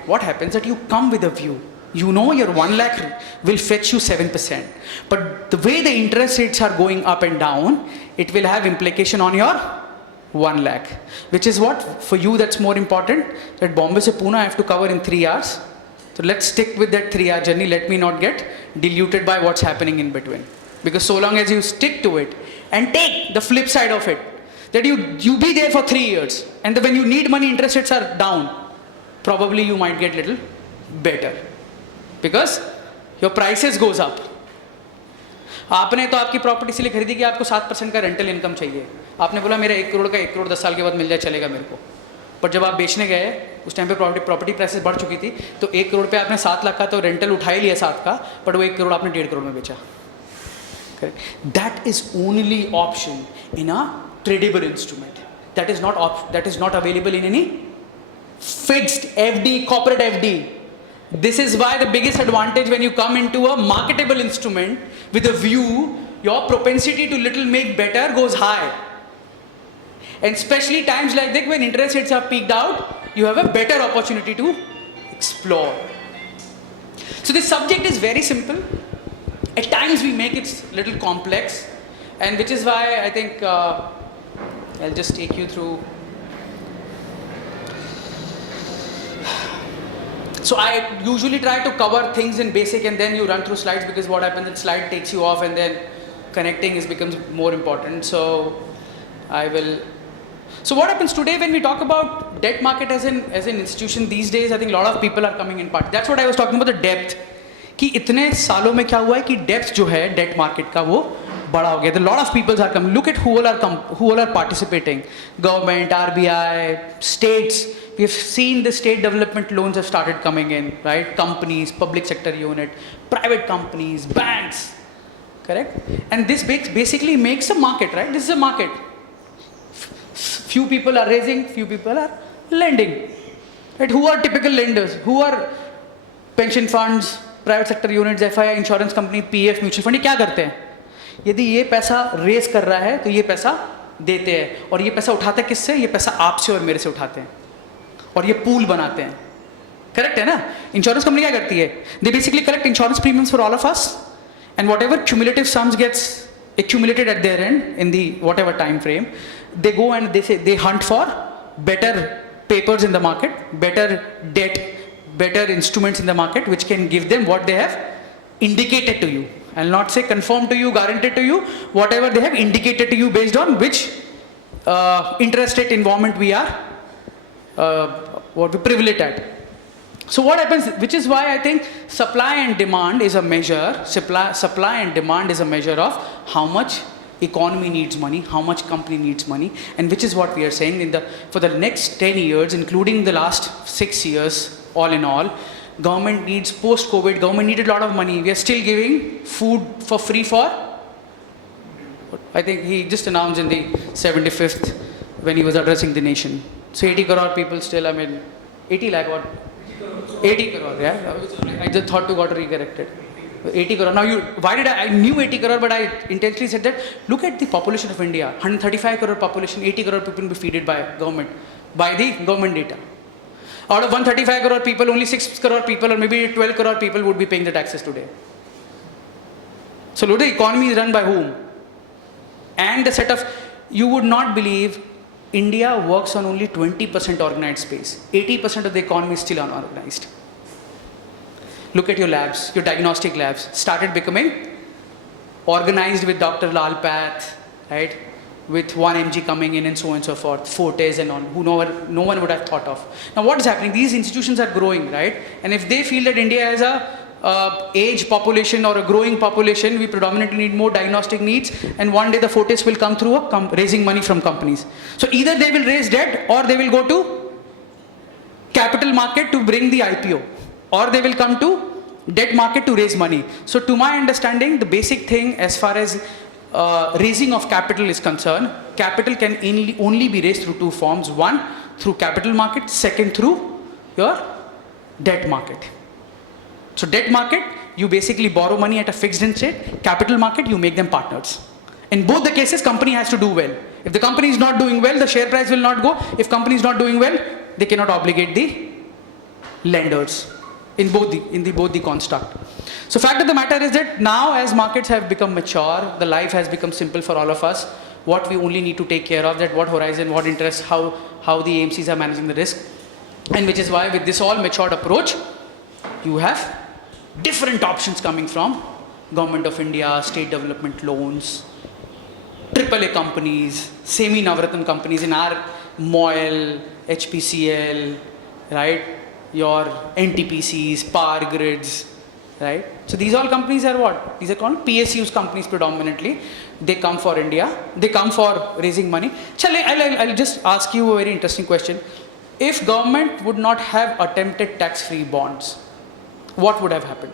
what happens that you come with a view. You know your 1 lakh will fetch you 7%. But the way the interest rates are going up and down, it will have implication on your 1 lakh. Which is what, for you that's more important, that Bombay se Pune I have to cover in 3 hours. So let's stick with that 3-hour journey. Let me not get diluted by what's happening in between. Because so long as you stick to it and take the flip side of it, that you be there for 3 years, and when you need money, interest rates are down, probably you might get little better. Because your prices goes up. आपने तो आपकी property इसलिए खरीदी कि आपको 7% का rental income चाहिए. आपने बोला मेरा 1 करोड़ का 1 करोड़ 10 साल के बाद मिल जाए चलेगा मेरे को. पर जब आप बेचने गए उस टाइम पे प्रॉपर्टी प्राइसेस बढ़ चुकी थी, तो 1 करोड़ पे आपने 7 लाख का तो रेंटल उठा ही लिया 7 का, बट वो 1 करोड़ आपने 1.5 करोड़ में बेचा. That is only option in a tradable instrument. That is not available in any fixed FD, corporate FD. This is why the biggest advantage when you come into a marketable instrument with a view, your propensity to little make better goes high. And especially times like this when interest rates have peaked out, you have a better opportunity to explore. So this subject is very simple. At times we make it little complex, and which is why I think I'll just take you through. So I usually try to cover things in basic and then you run through slides, because what happens is slide takes you off and then connecting becomes more important. So what happens today when we talk about debt market as an institution these days, I think a lot of people are coming in part. That's what I was talking about, the depth. कि इतने सालों में क्या हुआ है कि depth जो है डेट मार्केट का वो बड़ा हो गया. A lot of people are coming. Look at who all are participating. Government, RBI, states. We have seen the state development loans have started coming in, right? Companies, public sector unit, private companies, banks, correct? And this basically makes a market, right? This is a market. Few people are raising, few people are lending, right? Who are typical lenders? Who are pension funds, private sector units, FI, insurance company, PF, mutual fund? ये क्या करते हैं? यदि ये पैसा race कर रहा है तो ये पैसा देते हैं, और ये पैसा उठाते हैं किससे? ये पैसा आपसे और मेरे से उठाते हैं, और ये पूल बनाते हैं. करेक्ट है ना? इंश्योरेंस कंपनी क्या करती है? They basically collect insurance premiums for all of us, and whatever cumulative sums gets accumulated at their end in the whatever time frame, they go and they hunt for better papers in the market, better debt, better instruments in the market which can give them what they have indicated to you. I'll not say confirmed to you, guaranteed to you, whatever they have indicated to you based on which interest rate environment we are privileged at. So what happens, which is why I think supply and demand is a measure, supply and demand is a measure of how much economy needs money, how much company needs money, and which is what we are saying for the next 10 years, including the last 6 years, all in all, government needs, post-COVID, government needed a lot of money. We are still giving food for free for, I think he just announced in the 75th when he was addressing the nation. So 80 crore people still, 80 lakh or 80 crore, yeah. I just thought to got recorrected. 80 crore. Now I knew 80 crore, but I intentionally said that, look at the population of India, 135 crore population, 80 crore people will be fed by government, by the government data. Out of 135 crore people, only 6 crore people or maybe 12 crore people would be paying the taxes today. So look, the economy is run by whom? And the set of, you would not believe, India works on only 20% organized space. 80% of the economy is still unorganized. Look at your labs, your diagnostic labs started becoming organized with Dr. Lal Path, right? With 1mg coming in and so on and so forth, Fortes and on, who no one would have thought of. Now what is happening? These institutions are growing, right? And if they feel that India has a age population or a growing population, we predominantly need more diagnostic needs, and one day the Fortes will come through raising money from companies. So either they will raise debt, or they will go to capital market to bring the IPO, or they will come to debt market to raise money. So to my understanding, the basic thing as far as raising of capital is concerned, capital can only be raised through two forms. One, through capital market. Second, through your debt market. So debt market, you basically borrow money at a fixed interest rate. Capital market, you make them partners. In both the cases, company has to do well. If the company is not doing well, the share price will not go. If company is not doing well, they cannot obligate the lenders in both the construct. So fact of the matter is that now as markets have become mature, the life has become simple for all of us. What we only need to take care of, that what horizon, what interest, how the AMCs are managing the risk. And which is why with this all matured approach, you have different options coming from Government of India, state development loans, AAA companies, semi-Navratna companies in our MOIL, HPCL, right? Your NTPCs, power grids, right? So these all companies are what? These are called PSUs companies predominantly. They come for India. They come for raising money. I'll just ask you a very interesting question. If government would not have attempted tax-free bonds, what would have happened?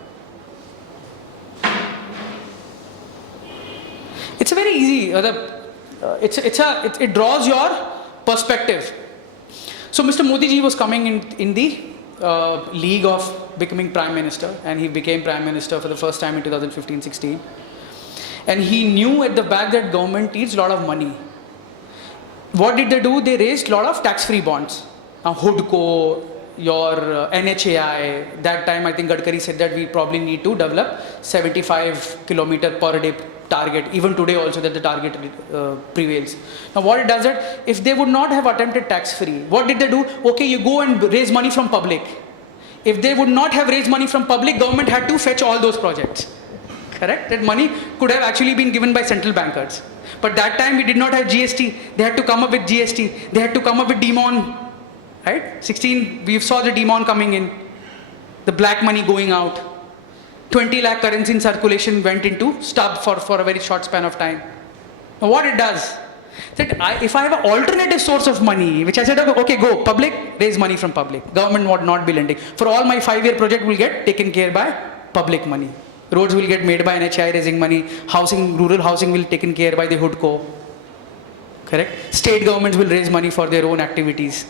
It's a very easy, it draws your perspective. So Mr. Modi ji was coming in the league of becoming Prime Minister, and he became Prime Minister for the first time in 2015-16. And he knew at the back that government needs a lot of money. What did they do? They raised a lot of tax-free bonds. HUDCO, your NHAI, that time I think Gadkari said that we probably need to develop 75 kilometer per day target, even today also that the target prevails. Now what it does that, if they would not have attempted tax-free, what did they do? Okay, you go and raise money from public. If they would not have raised money from public, government had to fetch all those projects. Correct? That money could have actually been given by central bankers. But that time we did not have GST. They had to come up with GST. They had to come up with demon. Right? 16, we saw the demon coming in. The black money going out. 20 lakh currency in circulation went into stub for a very short span of time. Now what it does, that if I have an alternative source of money, which I said, okay, go, public, raise money from public. Government would not be lending. For all my 5-year project will get taken care by public money. Roads will get made by NHI raising money. Housing, rural housing will be taken care by the HUDCO. Correct? State governments will raise money for their own activities.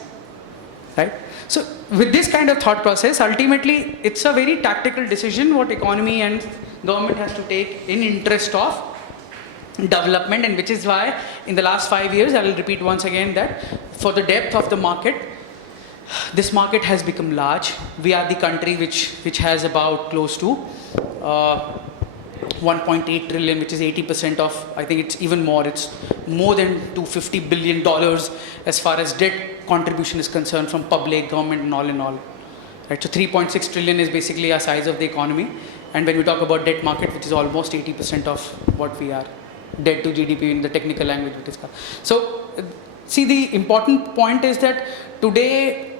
Right? So with this kind of thought process, ultimately it's a very tactical decision what economy and government has to take in interest of development, and which is why in the last 5 years, I will repeat once again that for the depth of the market, this market has become large. We are the country which has about close to 1.8 trillion, which is 80% of, I think it's even more, it's more than $250 billion as far as debt contribution is concerned from public, government and all in all. Right? So 3.6 trillion is basically our size of the economy. And when we talk about debt market, which is almost 80% of what we are, debt to GDP in the technical language we discuss. So see, the important point is that today,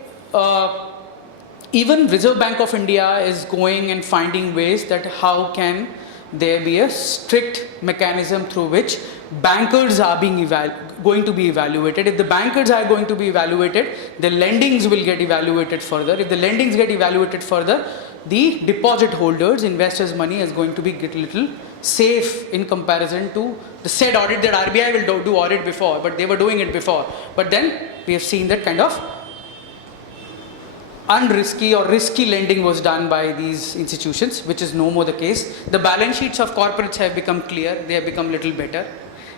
even Reserve Bank of India is going and finding ways that how can there be a strict mechanism through which bankers are being going to be evaluated. If the bankers are going to be evaluated, the lendings will get evaluated further. If the lendings get evaluated further, the deposit holders, investors' money is going to be get little safe in comparison to the said audit that RBI will do audit before, but they were doing it before. But then we have seen that kind of unrisky or risky lending was done by these institutions, which is no more the case. The balance sheets of corporates have become clear, they have become little better.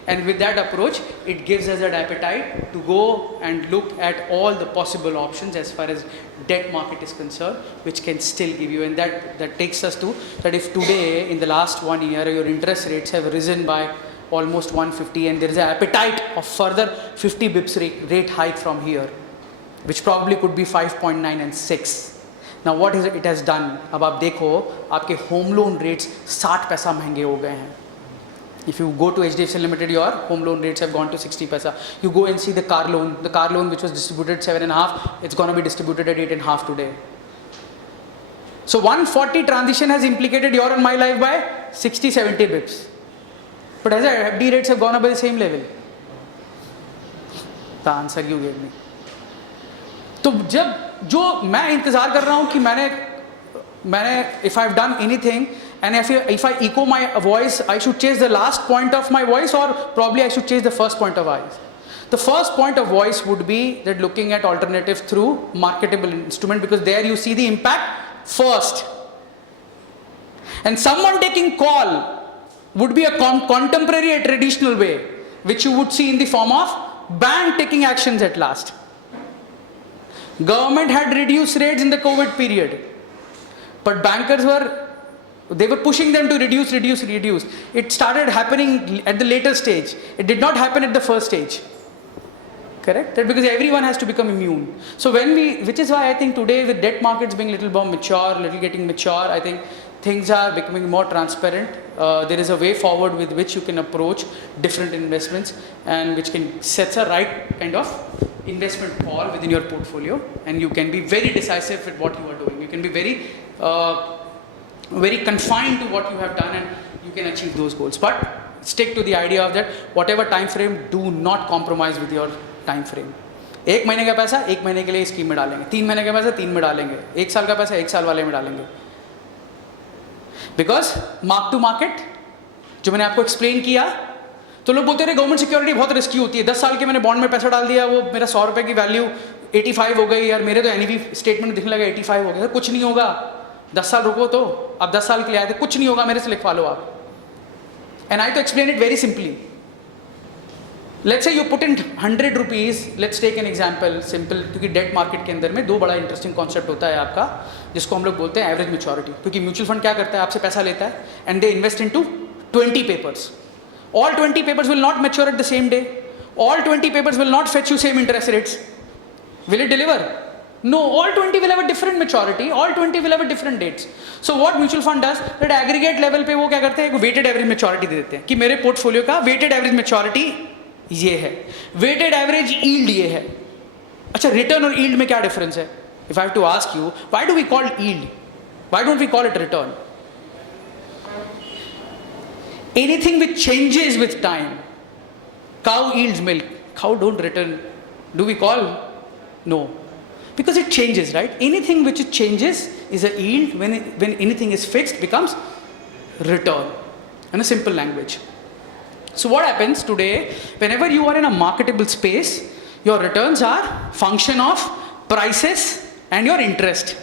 And with that approach, it gives us an appetite to go and look at all the possible options as far as debt market is concerned, which can still give you. And that takes us to that if today, in the last 1 year, your interest rates have risen by almost 150 and there is an appetite of further 50 bips rate hike from here, which probably could be 5.9 and 6. Now what is it has done? अब आप देखो आपके home loan rates 60 पैसा महंगे हो गए हैं. If you go to HDFC Limited, your home loan rates have gone to 60 paisa. You go and see the car loan. The car loan which was distributed 7.5, it's going to be distributed at 8.5 today. So 140 transition has implicated your and my life by 60, 70 bips. But as FD rates have gone up by the same level. The answer you gave me. तो जब जो मैं इंतजार कर रहा हूँ कि मैंने if I've done anything and if I echo my voice, I should change the last point of my voice, or probably I should change the first point of voice. The first point of voice would be that looking at alternatives through marketable instrument, because there you see the impact first. And someone taking call would be a contemporary, a traditional way, which you would see in the form of bank taking actions at last. Government had reduced rates in the COVID period, but bankers were pushing them to reduce. It started happening at the later stage. It did not happen at the first stage. Correct? That because everyone has to become immune. So which is why I think today with debt markets being little more mature, getting mature, I think things are becoming more transparent. There is a way forward with which you can approach different investments and which can set a right kind of investment call within your portfolio, and you can be very decisive with what you are doing. You can be very confined to what you have done, and you can achieve those goals. But stick to the idea of that whatever time frame, do not compromise with your time frame. 1 महीने का पैसा 1 महीने के लिए scheme में डालेंगे, 3 महीने का पैसा 3 में डालेंगे, 1 साल का पैसा 1 साल वाले में डालेंगे. बिकॉज मार्क टू मार्केट जो मैंने आपको एक्सप्लेन किया, तो लोग बोलते रहे गवर्नमेंट सिक्योरिटी बहुत रिस्की होती है. 10 साल के मैंने बॉन्ड में पैसा डाल दिया, वो मेरा 100 रुपए की वैल्यू 85 हो गई यार, मेरे तो एनईवी स्टेटमेंट दिखने लगा 85 हो गया. कुछ नहीं होगा, 10 साल रुको. तो आप 10 साल के लिए आए थे, कुछ नहीं होगा, मेरे से लिखवा लो आप. And I to explain it very simply. Let's say you put in 100 rupees. Let's take an example simple, क्योंकि डेट मार्केट के अंदर में 2 बड़ा इंटरेस्टिंग कॉन्सेप्ट होता है आपका, जिसको हम लोग बोलते हैं एवरेज मैच्योरिटी. क्योंकि म्यूचुअल फंड क्या करता है, आपसे पैसा लेता है and they invest into 20 papers. All 20 papers will not mature at the same day. All 20 papers will not fetch you same interest rates. Will it deliver? No, all 20 will have a different maturity. All 20 will have a different dates. So what mutual fund does, that aggregate level पे वो क्या करते हैं, weighted average maturity दे देते हैं कि मेरे portfolio का weighted average maturity ये है, weighted average yield ये है. अच्छा, रिटर्न और yield में क्या डिफरेंस है? If I have to ask you, why do we call yield? Why don't we call it return? Anything which changes with time, cow yields milk, cow don't return. Do we call? No, because it changes, right? Anything which it changes is a yield. When anything is fixed, becomes return in a simple language. So what happens today, whenever you are in a marketable space, your returns are function of prices and your interest.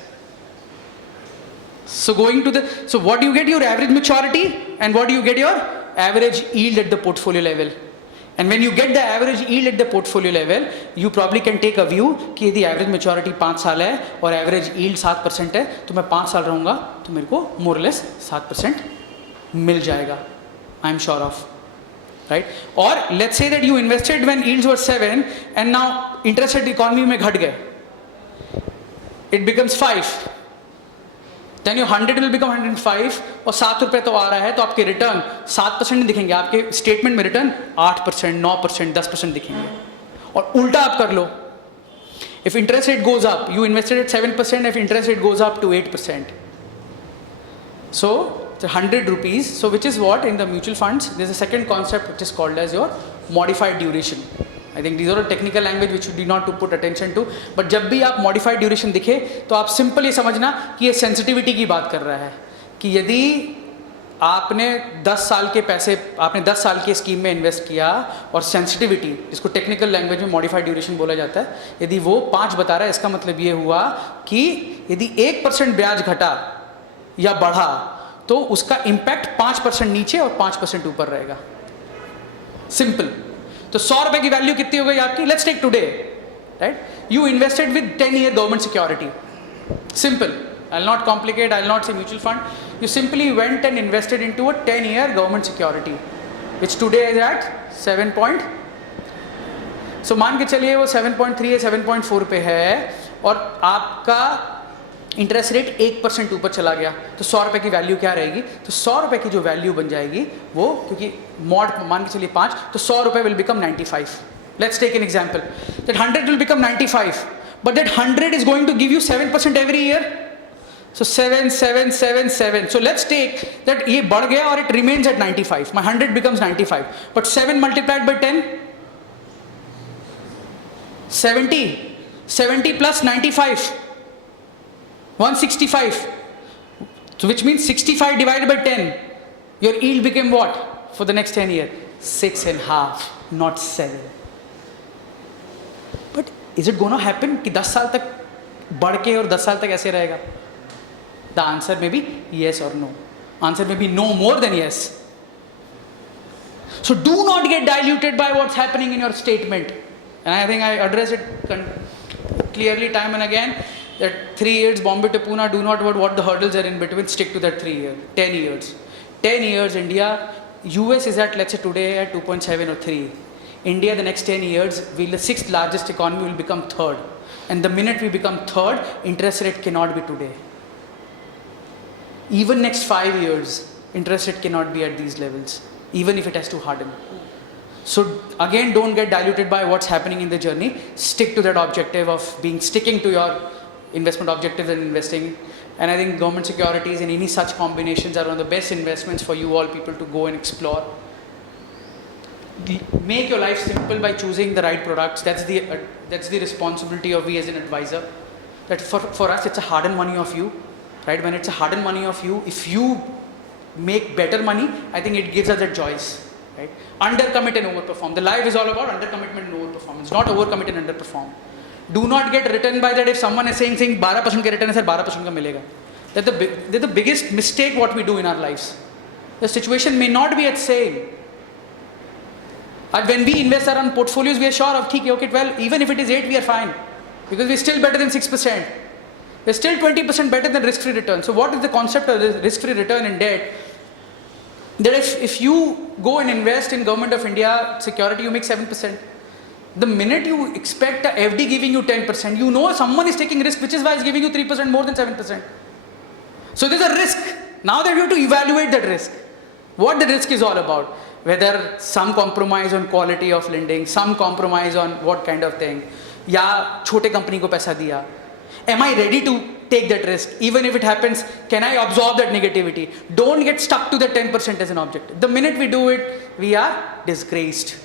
So what do you get? Your average maturity, and what do you get? Your average yield at the portfolio level. And when you get the average yield at the portfolio level, you probably can take a view कि यदि average maturity 5 साल है और average yield 7% है, तो मैं 5 साल रहूँगा तो मेरे को more or less 7% मिल जाएगा. I'm sure of, right? Or let's say that you invested when yields were 7 and now interest rate economy में घट गए, it becomes 5. Then your 100 will become 105 और 7 रुपए तो आ रहा है, तो आपके रिटर्न 7% नहीं दिखेंगे, आपके स्टेटमेंट में रिटर्न 8%, 9%, 10% दिखेंगे. और उल्टा आप कर लो, if interest rate goes up, you invested at 7%, if interest rate goes up to 8%. So the 100 rupees, so which is what in the mutual funds, there's a second concept which is called as your modified duration. I think these are a technical language which you do not to put attention to, but जब भी आप modified duration दिखे तो आप simple ये समझना कि ये सेंसिटिविटी की बात कर रहा है कि यदि आपने 10 साल के पैसे, आपने 10 साल की स्कीम में इन्वेस्ट किया और सेंसिटिविटी, जिसको टेक्निकल लैंग्वेज में मॉडिफाइड ड्यूरेशन बोला जाता है, यदि वो 5 बता रहा है, इसका मतलब ये हुआ कि यदि 1% ब्याज घटा या बढ़ा तो उसका इम्पैक्ट 5% नीचे और 5% ऊपर रहेगा. सिंपल. तो 100 रुपए की वैल्यू कितनी हो गई आपकी? Let's take today, right? You invested with 10-year government security. Simple. I'll not complicate, I'll not say mutual fund. You simply went and invested into a 10-year government security, which today is at 7 point. So मान के चलिए वो 7.3 या 7.4 पे है और आपका interest rate 1% ऊपर चला गया, तो 100 रुपए की वैल्यू क्या रहेगी? तो 100 रुपए की जो वैल्यू बन जाएगी वो, क्योंकि मॉड मान के चलिए 5, तो 100 रुपए will become 95. Let's take an example that 100 will become 95, but that 100 is going to give you 7% every year. So 7, 7, 7, 7. So let's take that ये बढ़ गया और it remains at 95. My 100 becomes 95. But 7 multiplied by 10? 70. 70 plus 95. 165. So which means 65 divided by 10. Your yield became what? For the next 10 years? 6.5, not 7. But is it going to happen कि 10 साल तक बढ़ के और 10 साल तक ऐसे रहेगा? The answer may be yes or no. Answer may be no more than yes. So do not get diluted by what's happening in your statement. And I think I address it clearly time and again, that 3 years Bombay to Pune, do not worry what the hurdles are in between, stick to that 3 years, 10 years. 10 years India, US is at, let's say today at 2.7 or 3. India the next 10 years, will the 6th largest economy will become 3rd. And the minute we become 3rd, interest rate cannot be today. Even next 5 years, interest rate cannot be at these levels, even if it has to harden. So again, don't get diluted by what's happening in the journey. Stick to that objective of sticking to your investment objectives and investing. And I think government securities and any such combinations are one of the best investments for you all people to go and explore. Make your life simple by choosing the right products. That's the responsibility of we as an advisor. That for us, it's a hard-earned money of you, right? When it's a hard-earned money of you, if you make better money, I think it gives us a choice. Right? Undercommit and overperform. The life is all about undercommitment and overperformance, not overcommit and underperform. Do not get written by that if someone is saying 12% ka return hai sir, 12% ka milega. That's the biggest mistake what we do in our lives. The situation may not be at same. And when we invest our own portfolios, we are sure of, okay, well, even if it is 8, we are fine. Because we're still better than 6%. We're still 20% better than risk-free return. So what is the concept of risk-free return in debt? That if you go and invest in Government of India security, you make 7%. The minute you expect a FD giving you 10%, you know someone is taking risk, which is why it's giving you 3% more than 7%. So there's a risk. Now that you have to evaluate that risk. What the risk is all about. Whether some compromise on quality of lending, some compromise on what kind of thing. Ya chote company ko paisa diya. Am I ready to take that risk? Even if it happens, can I absorb that negativity? Don't get stuck to the 10% as an objective. The minute we do it, we are disgraced.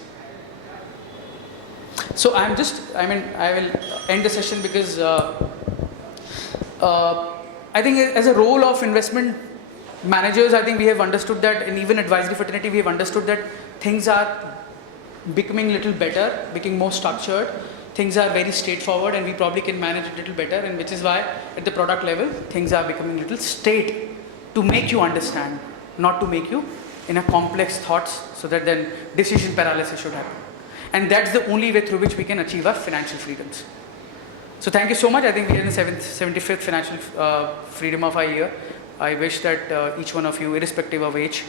So I will end the session because I think as a role of investment managers, I think we have understood that, and even advisory fraternity, we have understood that things are becoming a little better, becoming more structured. Things are very straightforward and we probably can manage it a little better, and which is why at the product level, things are becoming a little straight to make you understand, not to make you in a complex thoughts, so that then decision paralysis should happen. And that's the only way through which we can achieve our financial freedoms. So thank you so much. I think we are in the 75th financial freedom of our year. I wish that each one of you, irrespective of age,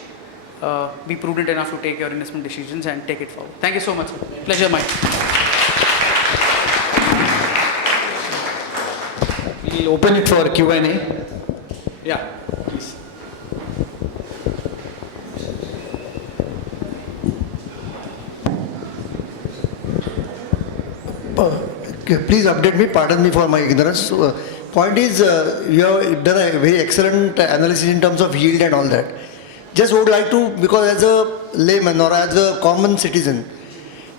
be prudent enough to take your investment decisions and take it forward. Thank you so much. Pleasure mine. We'll open it for Q&A. Yeah, please. Please update me, pardon me for my ignorance. So, point is, you have done a very excellent analysis in terms of yield and all that. Just would like to, because as a layman or as a common citizen,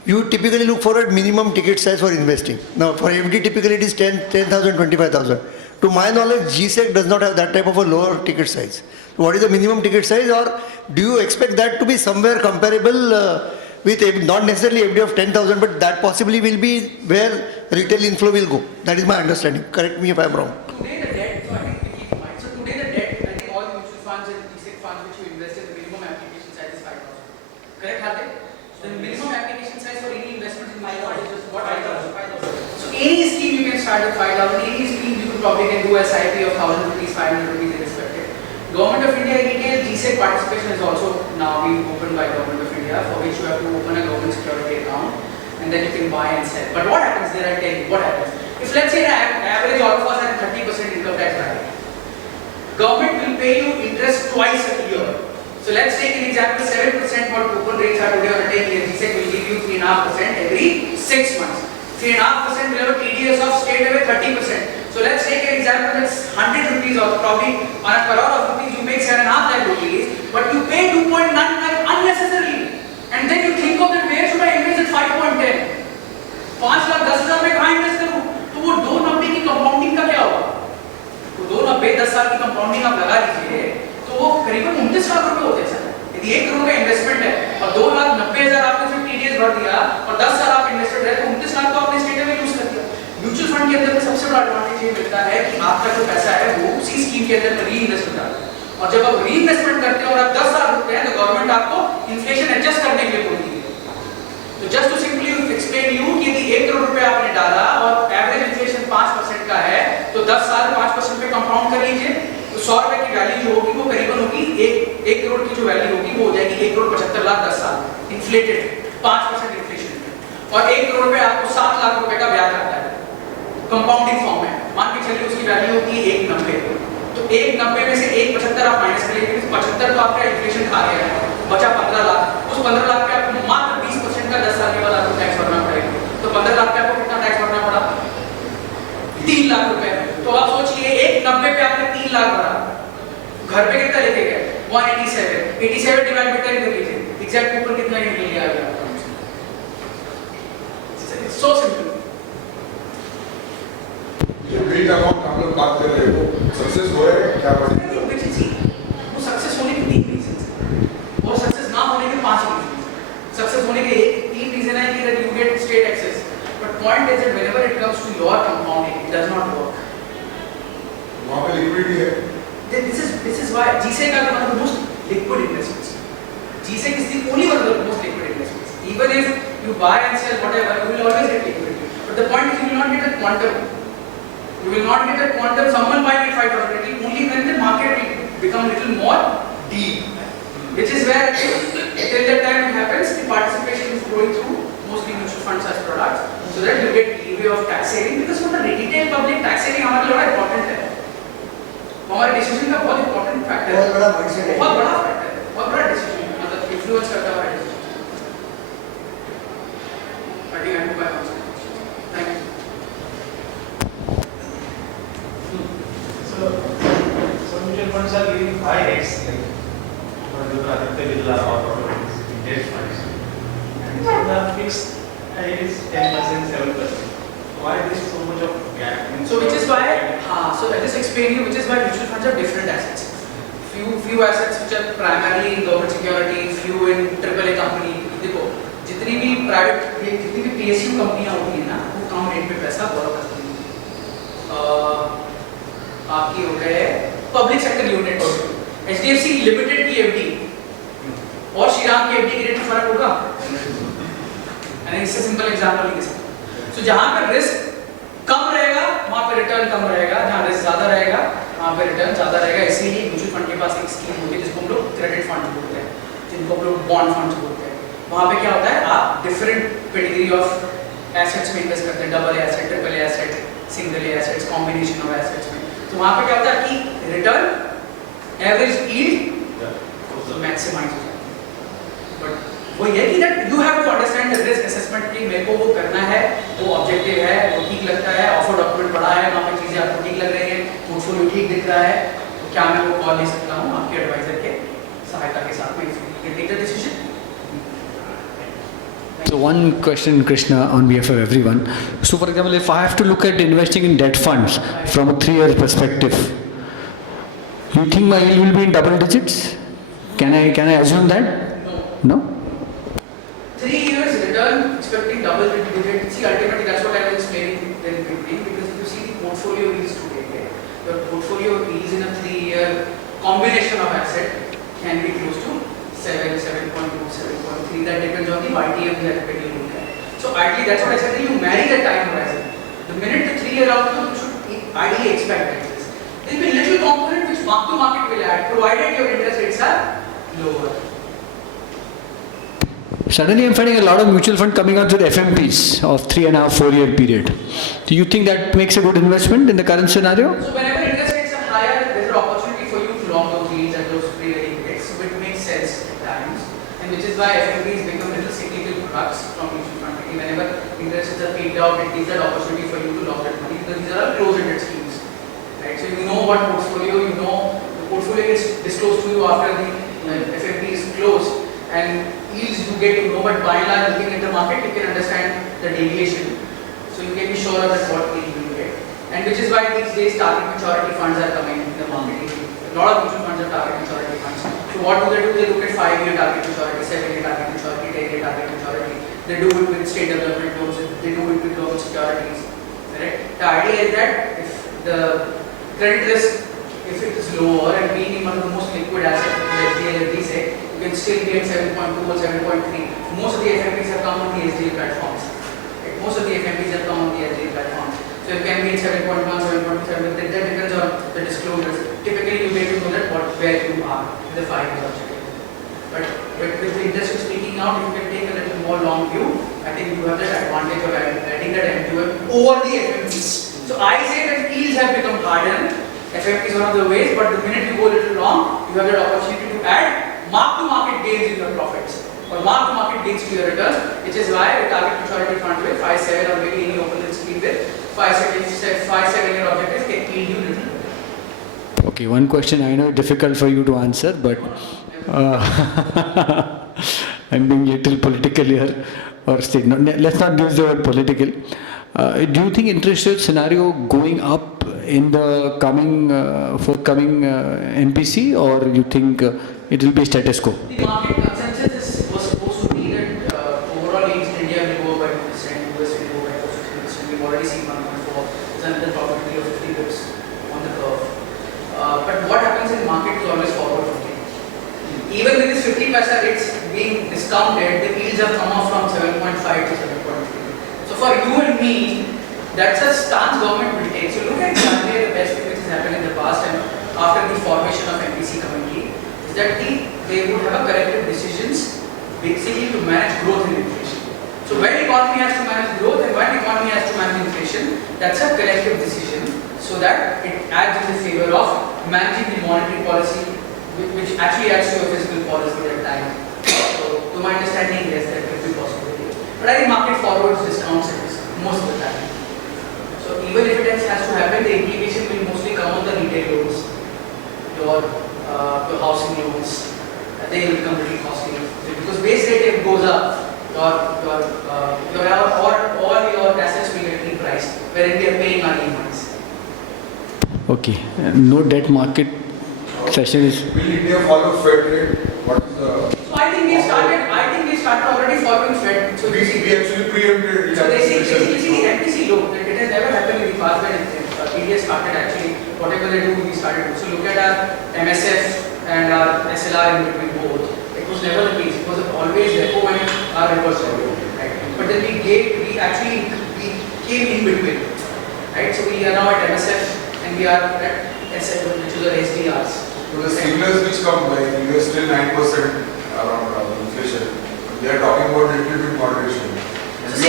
you typically look for a minimum ticket size for investing. Now, for FD, typically it is 10,000, 25,000. To my knowledge, GSEC does not have that type of a lower ticket size. What is the minimum ticket size, or do you expect that to be somewhere comparable with not necessarily FD of 10,000, but that possibly will be where retail inflow will go? That is my understanding. Correct me if I am wrong. Today the debt, so I think we keep in mind. So today the debt, I think all the mutual funds and GSEC funds which you invest in, the minimum application size is 5,000. Correct, Hardik? The minimum application size for any investment in my fund is just what, 5,000? So any scheme you can start with 5,000. Any scheme you could probably can do SIP of 1,000 rupees, 500 rupees irrespective. Government of India retail GSEC participation is also now being opened by Government of India, for which you have to open a government security account and then you can buy and sell. But what happens there? I tell you what happens. If let's say an average all of us have 30% income tax bracket, government will pay you interest twice a year. So let's take an example, 7% what coupon rates are today on a 10-year GSEC will give you 3.5% every 6 months. 3.5% will have a TDS of straight away 30%. So let's take an example that's 100 rupees or probably on a crore of rupees you make 7.5 lakh rupees, but you pay 2.9 lakh unnecessarily. And then you think of that, where should I invest at 5.10? 5 lakh 10,000 में कहाँ invest करूँ? तो वो 2.90 की compounding का क्या होगा? तो 2.90 10 साल की कंपाउंडिंग आप लगा लीजिए, तो वो करीबन 29 लाख रुपए होते हैं सर। यदि 1 करोड़ का इन्वेस्टमेंट है और 2,90,000 आपने सिर्फ टीडीएस भर दिया और 10 साल आप इन्वेस्टेड रहे, तो 29 लाख तो आपने स्टेट में यूज कर दिया। म्यूचुअल फंड के अंदर सबसे बड़ा एडवांटेज ये मिलता है कि आपका जो पैसा है वो उसी स्कीम के अंदर री इन्वेस्ट होता है और जब आप रीइन्वेस्टमेंट करते हो और आप 10 साल रुकते हैं तो गवर्नमेंट आपको इन्फ्लेशन एडजस्ट करने के लिए बोलती है। तो just to simply explain you कि यदि 1 करोड़ रुपए आपने डाला और एवरेज इन्फ्लेशन 5% का है तो 10 साल 5% पे कंपाउंड कर लीजिए, तो 100 रुपए की वैल्यू जो होगी वो करीबन होगी 1 करोड़ की जो वैल्यू होगी वो हो जाएगी 1 करोड़ 75 लाख 10 साल इन्फ्लेटेड 5% इन्फ्लेशन पे। और 1 करोड़ पे आपको 7 लाख रुपए का ब्याज आता है कंपाउंडिंग फॉर्म में। मान के चलिए उसकी वैल्यू होती है 190, तो 190 में से 175 आप माइनस करेंगे, 75 तो आपका इन्फ्लेशन खा गया है, बचा 15 लाख। उस 15 लाख पे आपको मात्र 20% का 10 साल के बाद आपको टैक्स भरना पड़ेगा। तो 15 लाख पे आपको कितना टैक्स भरना पड़ा? 3 लाख रुपए। तो आप सोचिए 190 पे आपने 3 लाख भरा, घर पे कितना लेके गए? 187, 87 डिवाइड बाय 10 कर लीजिए, एग्जैक्ट ऊपर कितना निकल गया आपका? So simple. बिल्ड अमाउंट आप लोग बात कर रहे हो, सक्सेस हुआ है क्या? वो सक्सेस होने के 3 रीजंस हैं और सक्सेस ना होने के 5 रीजंस। सक्सेस होने के 3 रीजन है कि that you get state access, but point is that whenever it comes to your compounding it does not work. वहाँ पे लिक्विडिटी है। This is why GSEC are one of the most liquid investments. GSEC is the only one of the most liquid investments. Even if you buy and sell whatever, you will always get liquidity. But the point is you will not get a quantum. You will not get a quantum. Someone buying at 5,000, it will only when the market will become a little more deep. Which is where till that time it happens, the participation is going through mostly mutual funds as products, so that you get leeway of tax saving. Because for the retail public, tax saving हमारे लिए बड़ा important है. हमारे decision का बहुत important factor है, बहुत बड़ा mindset है, बहुत बड़ा फैक्टर है, बहुत बड़ा डिसीजन मतलब इन्फ्लुएंस करता है decision. I think I have by answer. Thank you. So, some mutual funds are giving 5x, like Aditya Birla or index funds, and the fixed rate is 10%, 7%. Why there is so much of gap? So which is why, so I just explain you which is why mutual funds are different assets. Few assets which are primarily in government security, few in AAA company. देखो जितनी भी private जितनी भी PSU कंपनियां होती हैं ना वो कम रेट पे पैसा बोरो करती हैं। आपकी हो गए public sector unit, HDFC limited की FD और श्रीराम की FD के रेट में फर्क होगा? यानी इससे सिंपल एग्जांपल लिख सकते हैं। So जहाँ पे रिस्क कम रहेगा वहाँ पे रिटर्न कम रहेगा, जहाँ रिस्क ज़्यादा रहेगा वहाँ पे रिटर्न ज़्यादा रहेगा। इसीलिए म्यूचुअल फंड के पास एक स्कीम होती है जिसको हम लोग क्रेडिट फंड बोलते हैं, जिनको हम लोग बॉन्ड फंड बोलते हैं। वहाँ पे क्या होता है, आप डिफरेंट कैटेगरी ऑफ एसेट्स में इन्वेस्ट करते हैं, double asset, triple asset, single assets, combination of assets में। तो वहाँ पे क्या होता है कि रिटर्न एवरेज यील्ड मैक्सिमाइज हो जाती है। बट वो ये कि that you have to understand the risk assessment कि मेरे को वो करना है, वो ऑब्जेक्टिव है, वो ठीक लगता है, ऑफर डॉक्यूमेंट पढ़ा है, वहाँ पे चीज़ें आपको ठीक लग रही हैं, पोर्टफोलियो ठीक दिख रहा है, तो क्या मैं वो कॉल ले सकता हूँ आपके एडवाइजर के सहायता के साथ में, you can take the decision. So one question, Krishna, on behalf of everyone. So for example, if I have to look at investing in debt funds from a 3-year perspective, you think my yield will be in double digits? Can I assume that? No? 3 years return expecting double digit. See, ultimately that's what I was explaining in between, because if you see the portfolio yields today, your portfolio yields in a 3-year combination of asset can be close to 7, 7.2, 7.3. That depends on the YTM that you look at. So ideally, that's what I said, that you marry the time horizon. The minute the 3-year outlook, you should ideally expect like this. There will be little component which mark to market will add, provided your interest rates are lower. Suddenly I'm finding a lot of mutual fund coming out with FMPs of 3.5, 4-year period. Do you think that makes a good investment in the current scenario? So whenever interest rates are higher, there is an opportunity for you to lock those yields at those very rates. So it makes sense at times, and which is why FMPs become little cyclical products from mutual fund. Whenever interest rates are peaked out, it gives that opportunity for you to lock that money, because these are all closed-ended schemes, right? So you know what portfolio, you know the portfolio gets disclosed to you after the FMP is closed, and yields you get to know, but by and large looking at the market you can understand the deviation, so you can be sure of what yield you will get. And which is why these days target maturity funds are coming in the market. A lot of mutual funds are target maturity funds. So what do? They look at 5-year target maturity, 7-year target maturity, 10-year target maturity. They do it with state development loans, they do it with government securities. Correct? The idea is that if the credit risk if it is lower and being in one of the most liquid assets, like the say, you can still get 7.2 or 7.3. Most of the FMPs have come on the SDL platforms. Right? Most of the FMPs have come on the SDL platforms. So it can be 7.1, 7.7, that depends on the disclosures. Typically, you get to know that where you are in the 5 year objective. But with the industry speaking out, if you can take a little more long view, I think you have that advantage of adding that M2M over the FMPs. So I say that yields have become hardened. FMP is one of the ways, but the minute you go a little long, you have that opportunity to add mark-to-market gains in your profits or mark-to-market gains to your returns, which is why a target maturity fund with 5, 7 or maybe any open scheme with 5, 7 year objectives can yield you little. Okay, one question I know difficult for you to answer, but I'm being little political here, or say, no, let's not use the word political. Do you think interest rate scenario going up in the coming forthcoming NPC, or you think it will be status quo? The market consensus was supposed to be that overall yields in India will go by 2%, US will go by 2%. We've already seen 1.4. There's another probability of 50 bits on the curve. But what happens in market is always forward looking. Even with this 50 paisa rates being discounted, the yields have come off from 7.5 to 7.3. So for you and me, that's a stance government will take. So look at the best thing which has happened in the past and after the formation of MPC committee is that they would have a corrective decisions basically to manage growth and inflation. So when economy has to manage growth and when economy has to manage inflation, that's a corrective decision so that it adds in the favor of managing the monetary policy which actually adds to a fiscal policy at time. So to my understanding, yes, that could be possibility. But I think market forwards discounts it most of the time. So even if it has to happen, the implication will mostly come on the retail loans, your housing loans. They will become really costly because base rate if goes up, all your assets will get repriced, wherein we are paying our funds. Okay, no debt market session is. Will India follow Fed rate? What is the? So I think we started already following Fed. So We actually preempted. So they see the MPC loan. It has never happened in the past when India started actually. Whatever they do, we started. So look at our MSF and our SLR in between both. It was never the case. It was always repo and our reverse repo. Right? But then we came in between. Right? So we are now at MSF and we are at SF, which is our SDRs. So the signals which come like US still 9% around inflation. They are talking about little bit moderation. We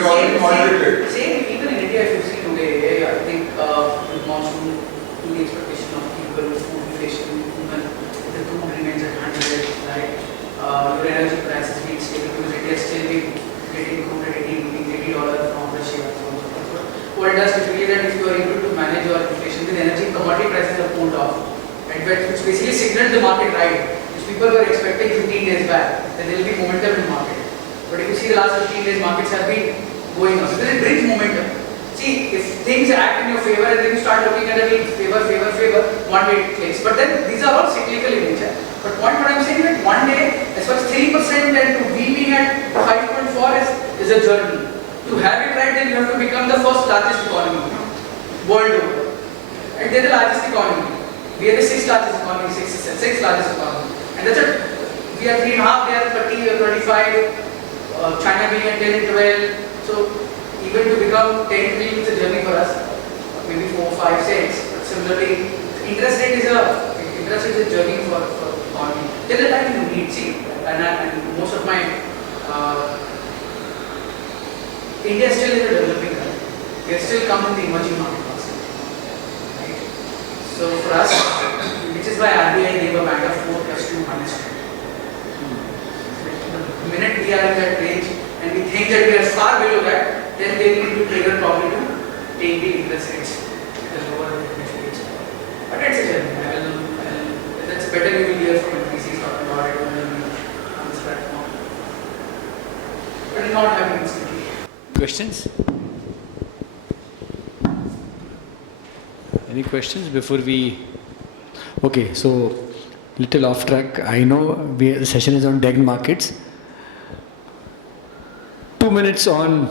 already moderated. Same even in India, if you see today, I think with monsoon, to the expectation of people, food inflation, even the crude remains at 100, right? Your energy prices being stable because India is still getting crude at $80 from Russia. What it does typically that if you are able to manage your inflation with energy, commodity prices are pulled off, right? Which basically signaled the market right. Which people were expecting 15 days back, that there will be momentum in the market. But if you see the last 15 days, markets have been going up. So then it brings momentum. See, if things act in your favor and then you start looking at it, favor, one day it clicks. But then these are all cyclical in nature. But what I'm saying is that one day, as far as 3% and to be being at 5.4 is a journey. To have it right, then you have to become the first largest economy world over. Right? They're the largest economy. We are the sixth largest economy, sixth largest economy. And that's it. We are 3.5, they are 30 or 25. China being at 10 and 12. So even to become 10 trillion is a journey for us. Maybe 4, 5, 6. But similarly, interest rate is a journey for economy. Till the time you need, see, and most of my India still is a developing country. We are still coming in the emerging market basket. Right? So for us, which is why RBI gave a band of 4+2 minus 2. The minute we are in that range and we think that we are far below that, then they need to trigger probably to take the interest rates at the lower interest rates. But it's a journey. That's better you will hear from NPCs talking about it on this platform. But it's not happening instantly. Questions? Any questions before we? Okay, so little off track. I know the session is on debt markets. 2 minutes on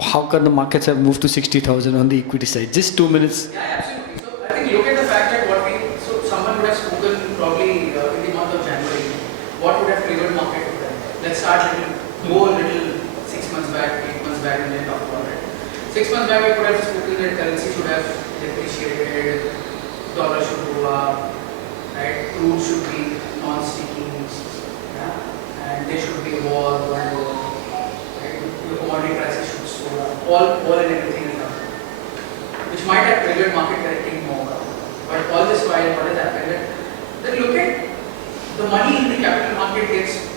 how come the markets have moved to 60,000 on the equity side. Just 2 minutes. Yeah, absolutely. So I think look at the start go a little 6 months back, 8 months back, and then talk about it. 6 months back, we could have spoken that currency should have depreciated, dollar should go up, right? Crude should be non-sticky, yeah? And there should be a war, world war, right? The commodity prices should soar up, all and everything is up, which might have triggered market correcting more. But all this while, what has happened? Then look at the money in the capital market gets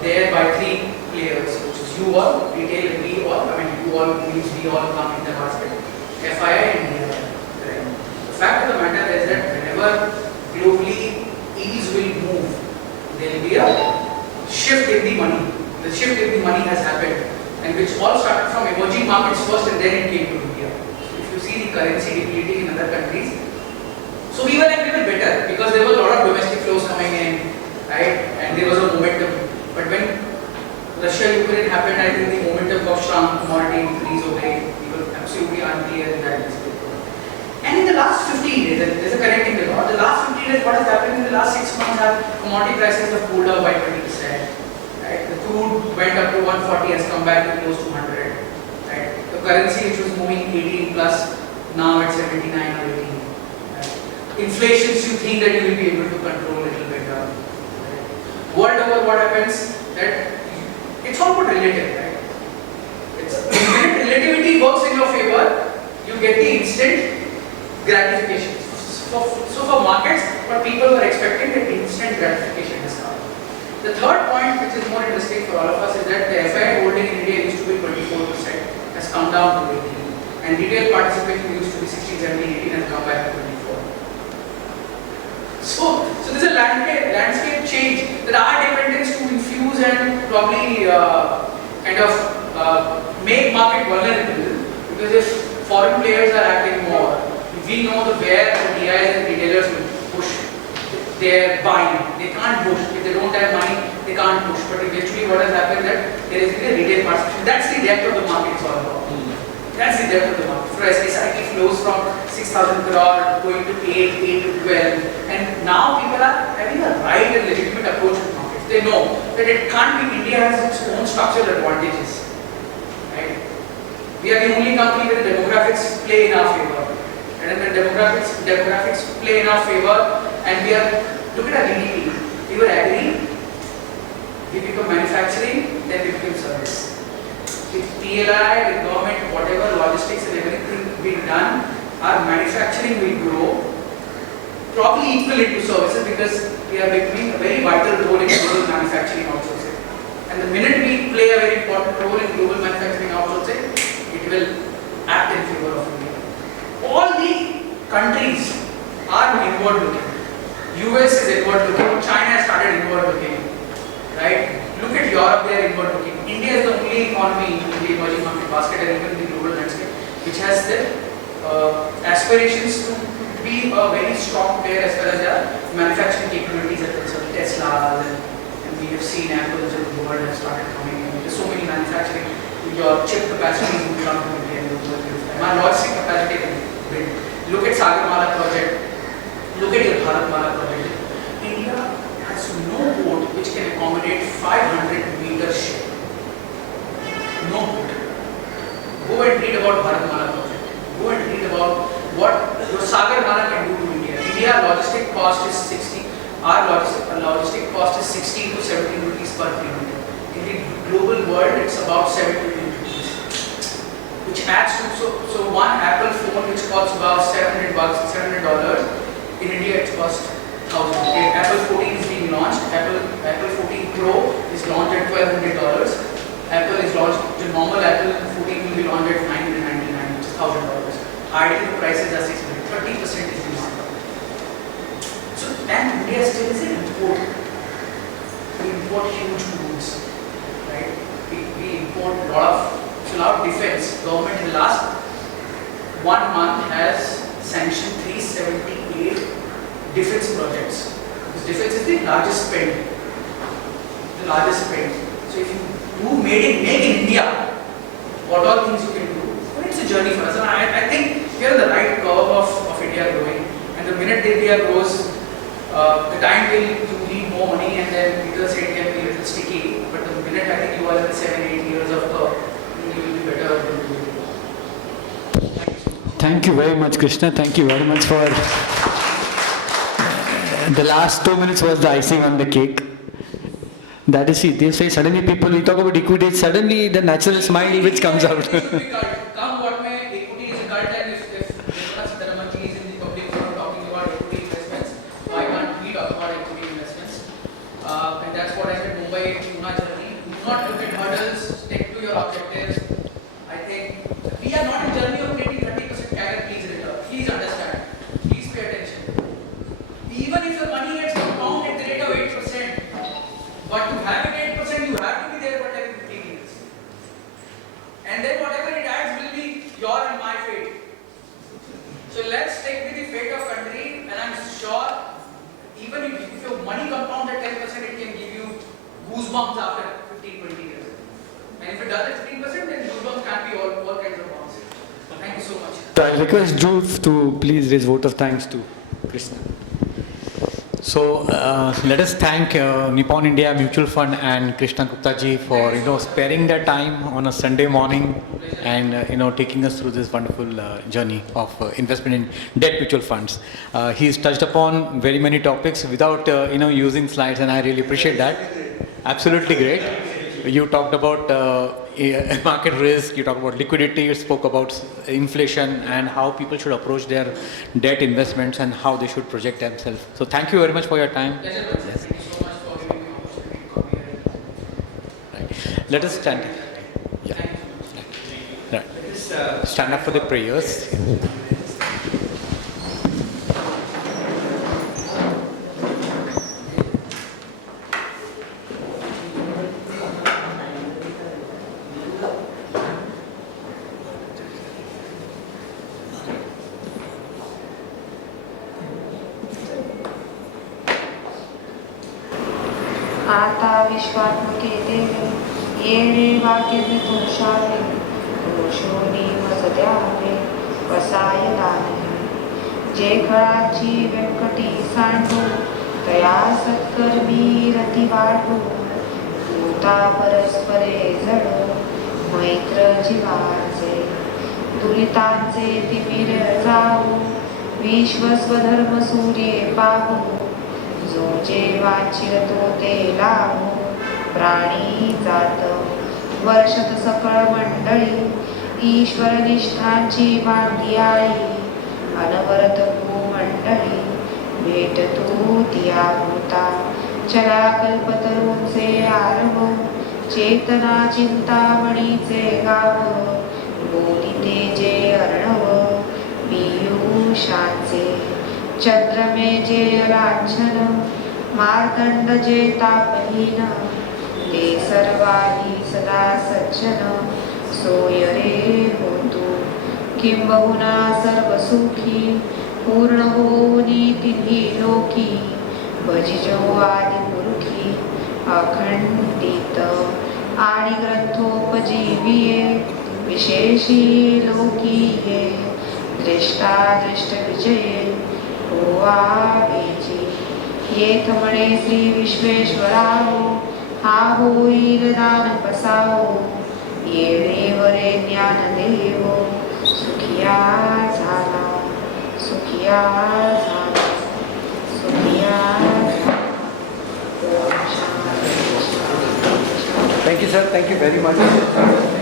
there by three players, which is you all, retail, and we all. I mean, you all means we all come in the basket. FII and DII. Right? The fact of the matter is that whenever globally yields will move, there will be a shift in the money. The shift in the money has happened, and which all started from emerging markets first, and then it came to India. So if you see the currency depleting in other countries, so we were a little better because there was a lot of domestic flows coming in, right? And there was a momentum. But when Russia-Ukraine happened, I think the momentum got shrunk, commodity increase away. We were absolutely unclear in that respect. And in the last 15 days, and there's a correcting the law, the last 15 days, what has happened in the last 6 months, commodity prices have cooled off by 20%. Right? The crude went up to 140, has come back to close to 100. Right? The currency, which was moving 18 plus, now at 79 or 18. Inflations, you think that you will be able to control a little better. Right? World over, what happens? That it's all about relative, right? When relativity works in your favor, you get the instant gratification. So for markets, what people were expecting, that instant gratification has come. The third point, which is more interesting for all of us, is that the FII holding in India used to be 24%, has come down to 18%, and retail participation used to be 16, 17, 18, and come back to 24%. So there's a landscape change that our dependence to infuse and probably make market vulnerable, because if foreign players are acting more, we know where the DIs and retailers will push their buying. They can't push. If they don't have money, they can't push. But eventually what has happened that there is a retail participation. That's the depth of the market it's all about. That's the depth of the market. For SIP flows from 6,000 crore going to 8 to 12. And now people are having a right and legitimate approach to markets. They know that it can't be India has its own structural advantages. Right? We are the only company where the demographics play in our favor. And when demographics play in our favor, and we are, look at our GDP. We were agri, we become manufacturing, then we become service. With PLI, with government, whatever logistics and everything being done, our manufacturing will grow, probably equivalent to services, because we are becoming a very vital role in global manufacturing outsourcing. And the minute we play a very important role in global manufacturing outsourcing, it will act in favor of India. All the countries are inward looking. US is inward looking, China has started inward looking, right? Look at Europe, they are inward looking. India is the only economy in the emerging market basket and even in the global landscape which has the aspirations to be a very strong player as far as their manufacturing capabilities are concerned. Tesla, and we have seen Apple in the world has started coming in. There's so many manufacturing, your chip capacity will come to India in the world. Our logistic capacity will build. Look at Sagarmala project, look at your Bharatmala project. India has no port which can accommodate 500-meter ship. No port. Go and read about Bharatmala project. Go and read about what your Sagarmala can do to India. India logistic cost is 60. Our logistic cost is 16 to 17 rupees per kilometer. In the global world, it's about 7 to 8 rupees. Which adds to, so one Apple phone which costs about $700, in India it costs 1,000. Apple 14 is being launched. Apple 14 Pro is launched at $1,200. Apple is launched, the normal Apple 14 will be launched at $999, which is $1,000. Ideally the prices are 600, 30% is the markup. So and India still is an import. We import huge goods, right? We import a lot of defense. Government in the last 1 month has sanctioned 378 defense projects. Because defense is the largest spend. So if you do make in India, what all things you can do, well, it's a journey for us. And I think we are on the right curve of India growing. And the minute India grows, the time will you need more money, and then people say it can be a little sticky. But the you all in 7-8 years of thought, you will be better. Thank you very much, Krishna. Thank you very much for the last 2 minutes was the icing on the cake. That is it. They say suddenly people, we talk about equity, suddenly the natural smile which comes out. Come what may, equity is a cult, and if Nirmala Sitharaman is in the public forum talking about equity investments, why can't we talk about equity investments? And that's what I said, Mumbai Pune journey. Do not look at hurdles, stick to your objectives. I think we are not in journey of creating 30% carrot, please return. Please understand. Please pay attention. Even if your money gets compounded at the rate of 8%, but to have it 8%, you have to be there for 10-15 years. And then whatever it adds will be your and my fate. So let's take with the fate of country, and I'm sure even if your money compounds at 10%, it can give you goosebumps after 15-20 years. And if it does at 15%, then goosebumps can be all kinds of bounces. Thank you so much. So I request Dhruv to please raise vote of thanks to Krishna. So let us thank Nippon India Mutual Fund and Krishna Gupta ji for sparing their time on a Sunday morning and taking us through this wonderful journey of investment in debt mutual funds. He's touched upon very many topics without using slides, and I really appreciate that. Absolutely great. You talked about market risk, you talked about liquidity, you spoke about inflation and how people should approach their debt investments and how they should project themselves. So thank you very much for your time. Yes. Thank you so much for giving me the opportunity to come here. Right. Let us stand. Yeah. Right. Stand up for the prayers. आता विश्वात्मके देवी येणे वाक्य तुळशावे तुळशोनी वसद्यावे वसाय दाने जे खळाची व्यंकटी सांडू तया सत्कर्मी रती वाढू भूता परस्परे जड मैत्र जीवाचे दुरितांचे तिमिर जाऊ विश्वस्वधर्म सूर्ये पाहू जो जे वाचिरतो ते लाभो प्राणी जात वर्षत सकळ मंडळी ईश्वर निष्ठांची मांडी आळी अनवरत भूमंडळी भेट तू तिया भूता चला कल्पतरूंचे आरव चेतना चिंतामणीचे गाव बोलिते जे अर्णव पीयूषांचे चंद्रमे जे लांछन मार्तंड जे तापहीन ते सर्वाही सदा सज्जन सोय रे होतु किंबहुना सर्व सुखी पूर्ण होनी तिन्ही लोकी भजिजो आदि पुरुखी अखंडित आणि ग्रंथोपजीविये विशेषी लोकी ये दृष्टा दृष्ट विजये होवा बेची येथ म्हणे श्री विश्वेश्वराहो हा होईल दान कसावो येळेवरे ज्ञान देव सुखिया झाला सुखिया झाला सुखिया झाला. Thank you, sir. Thank you very much.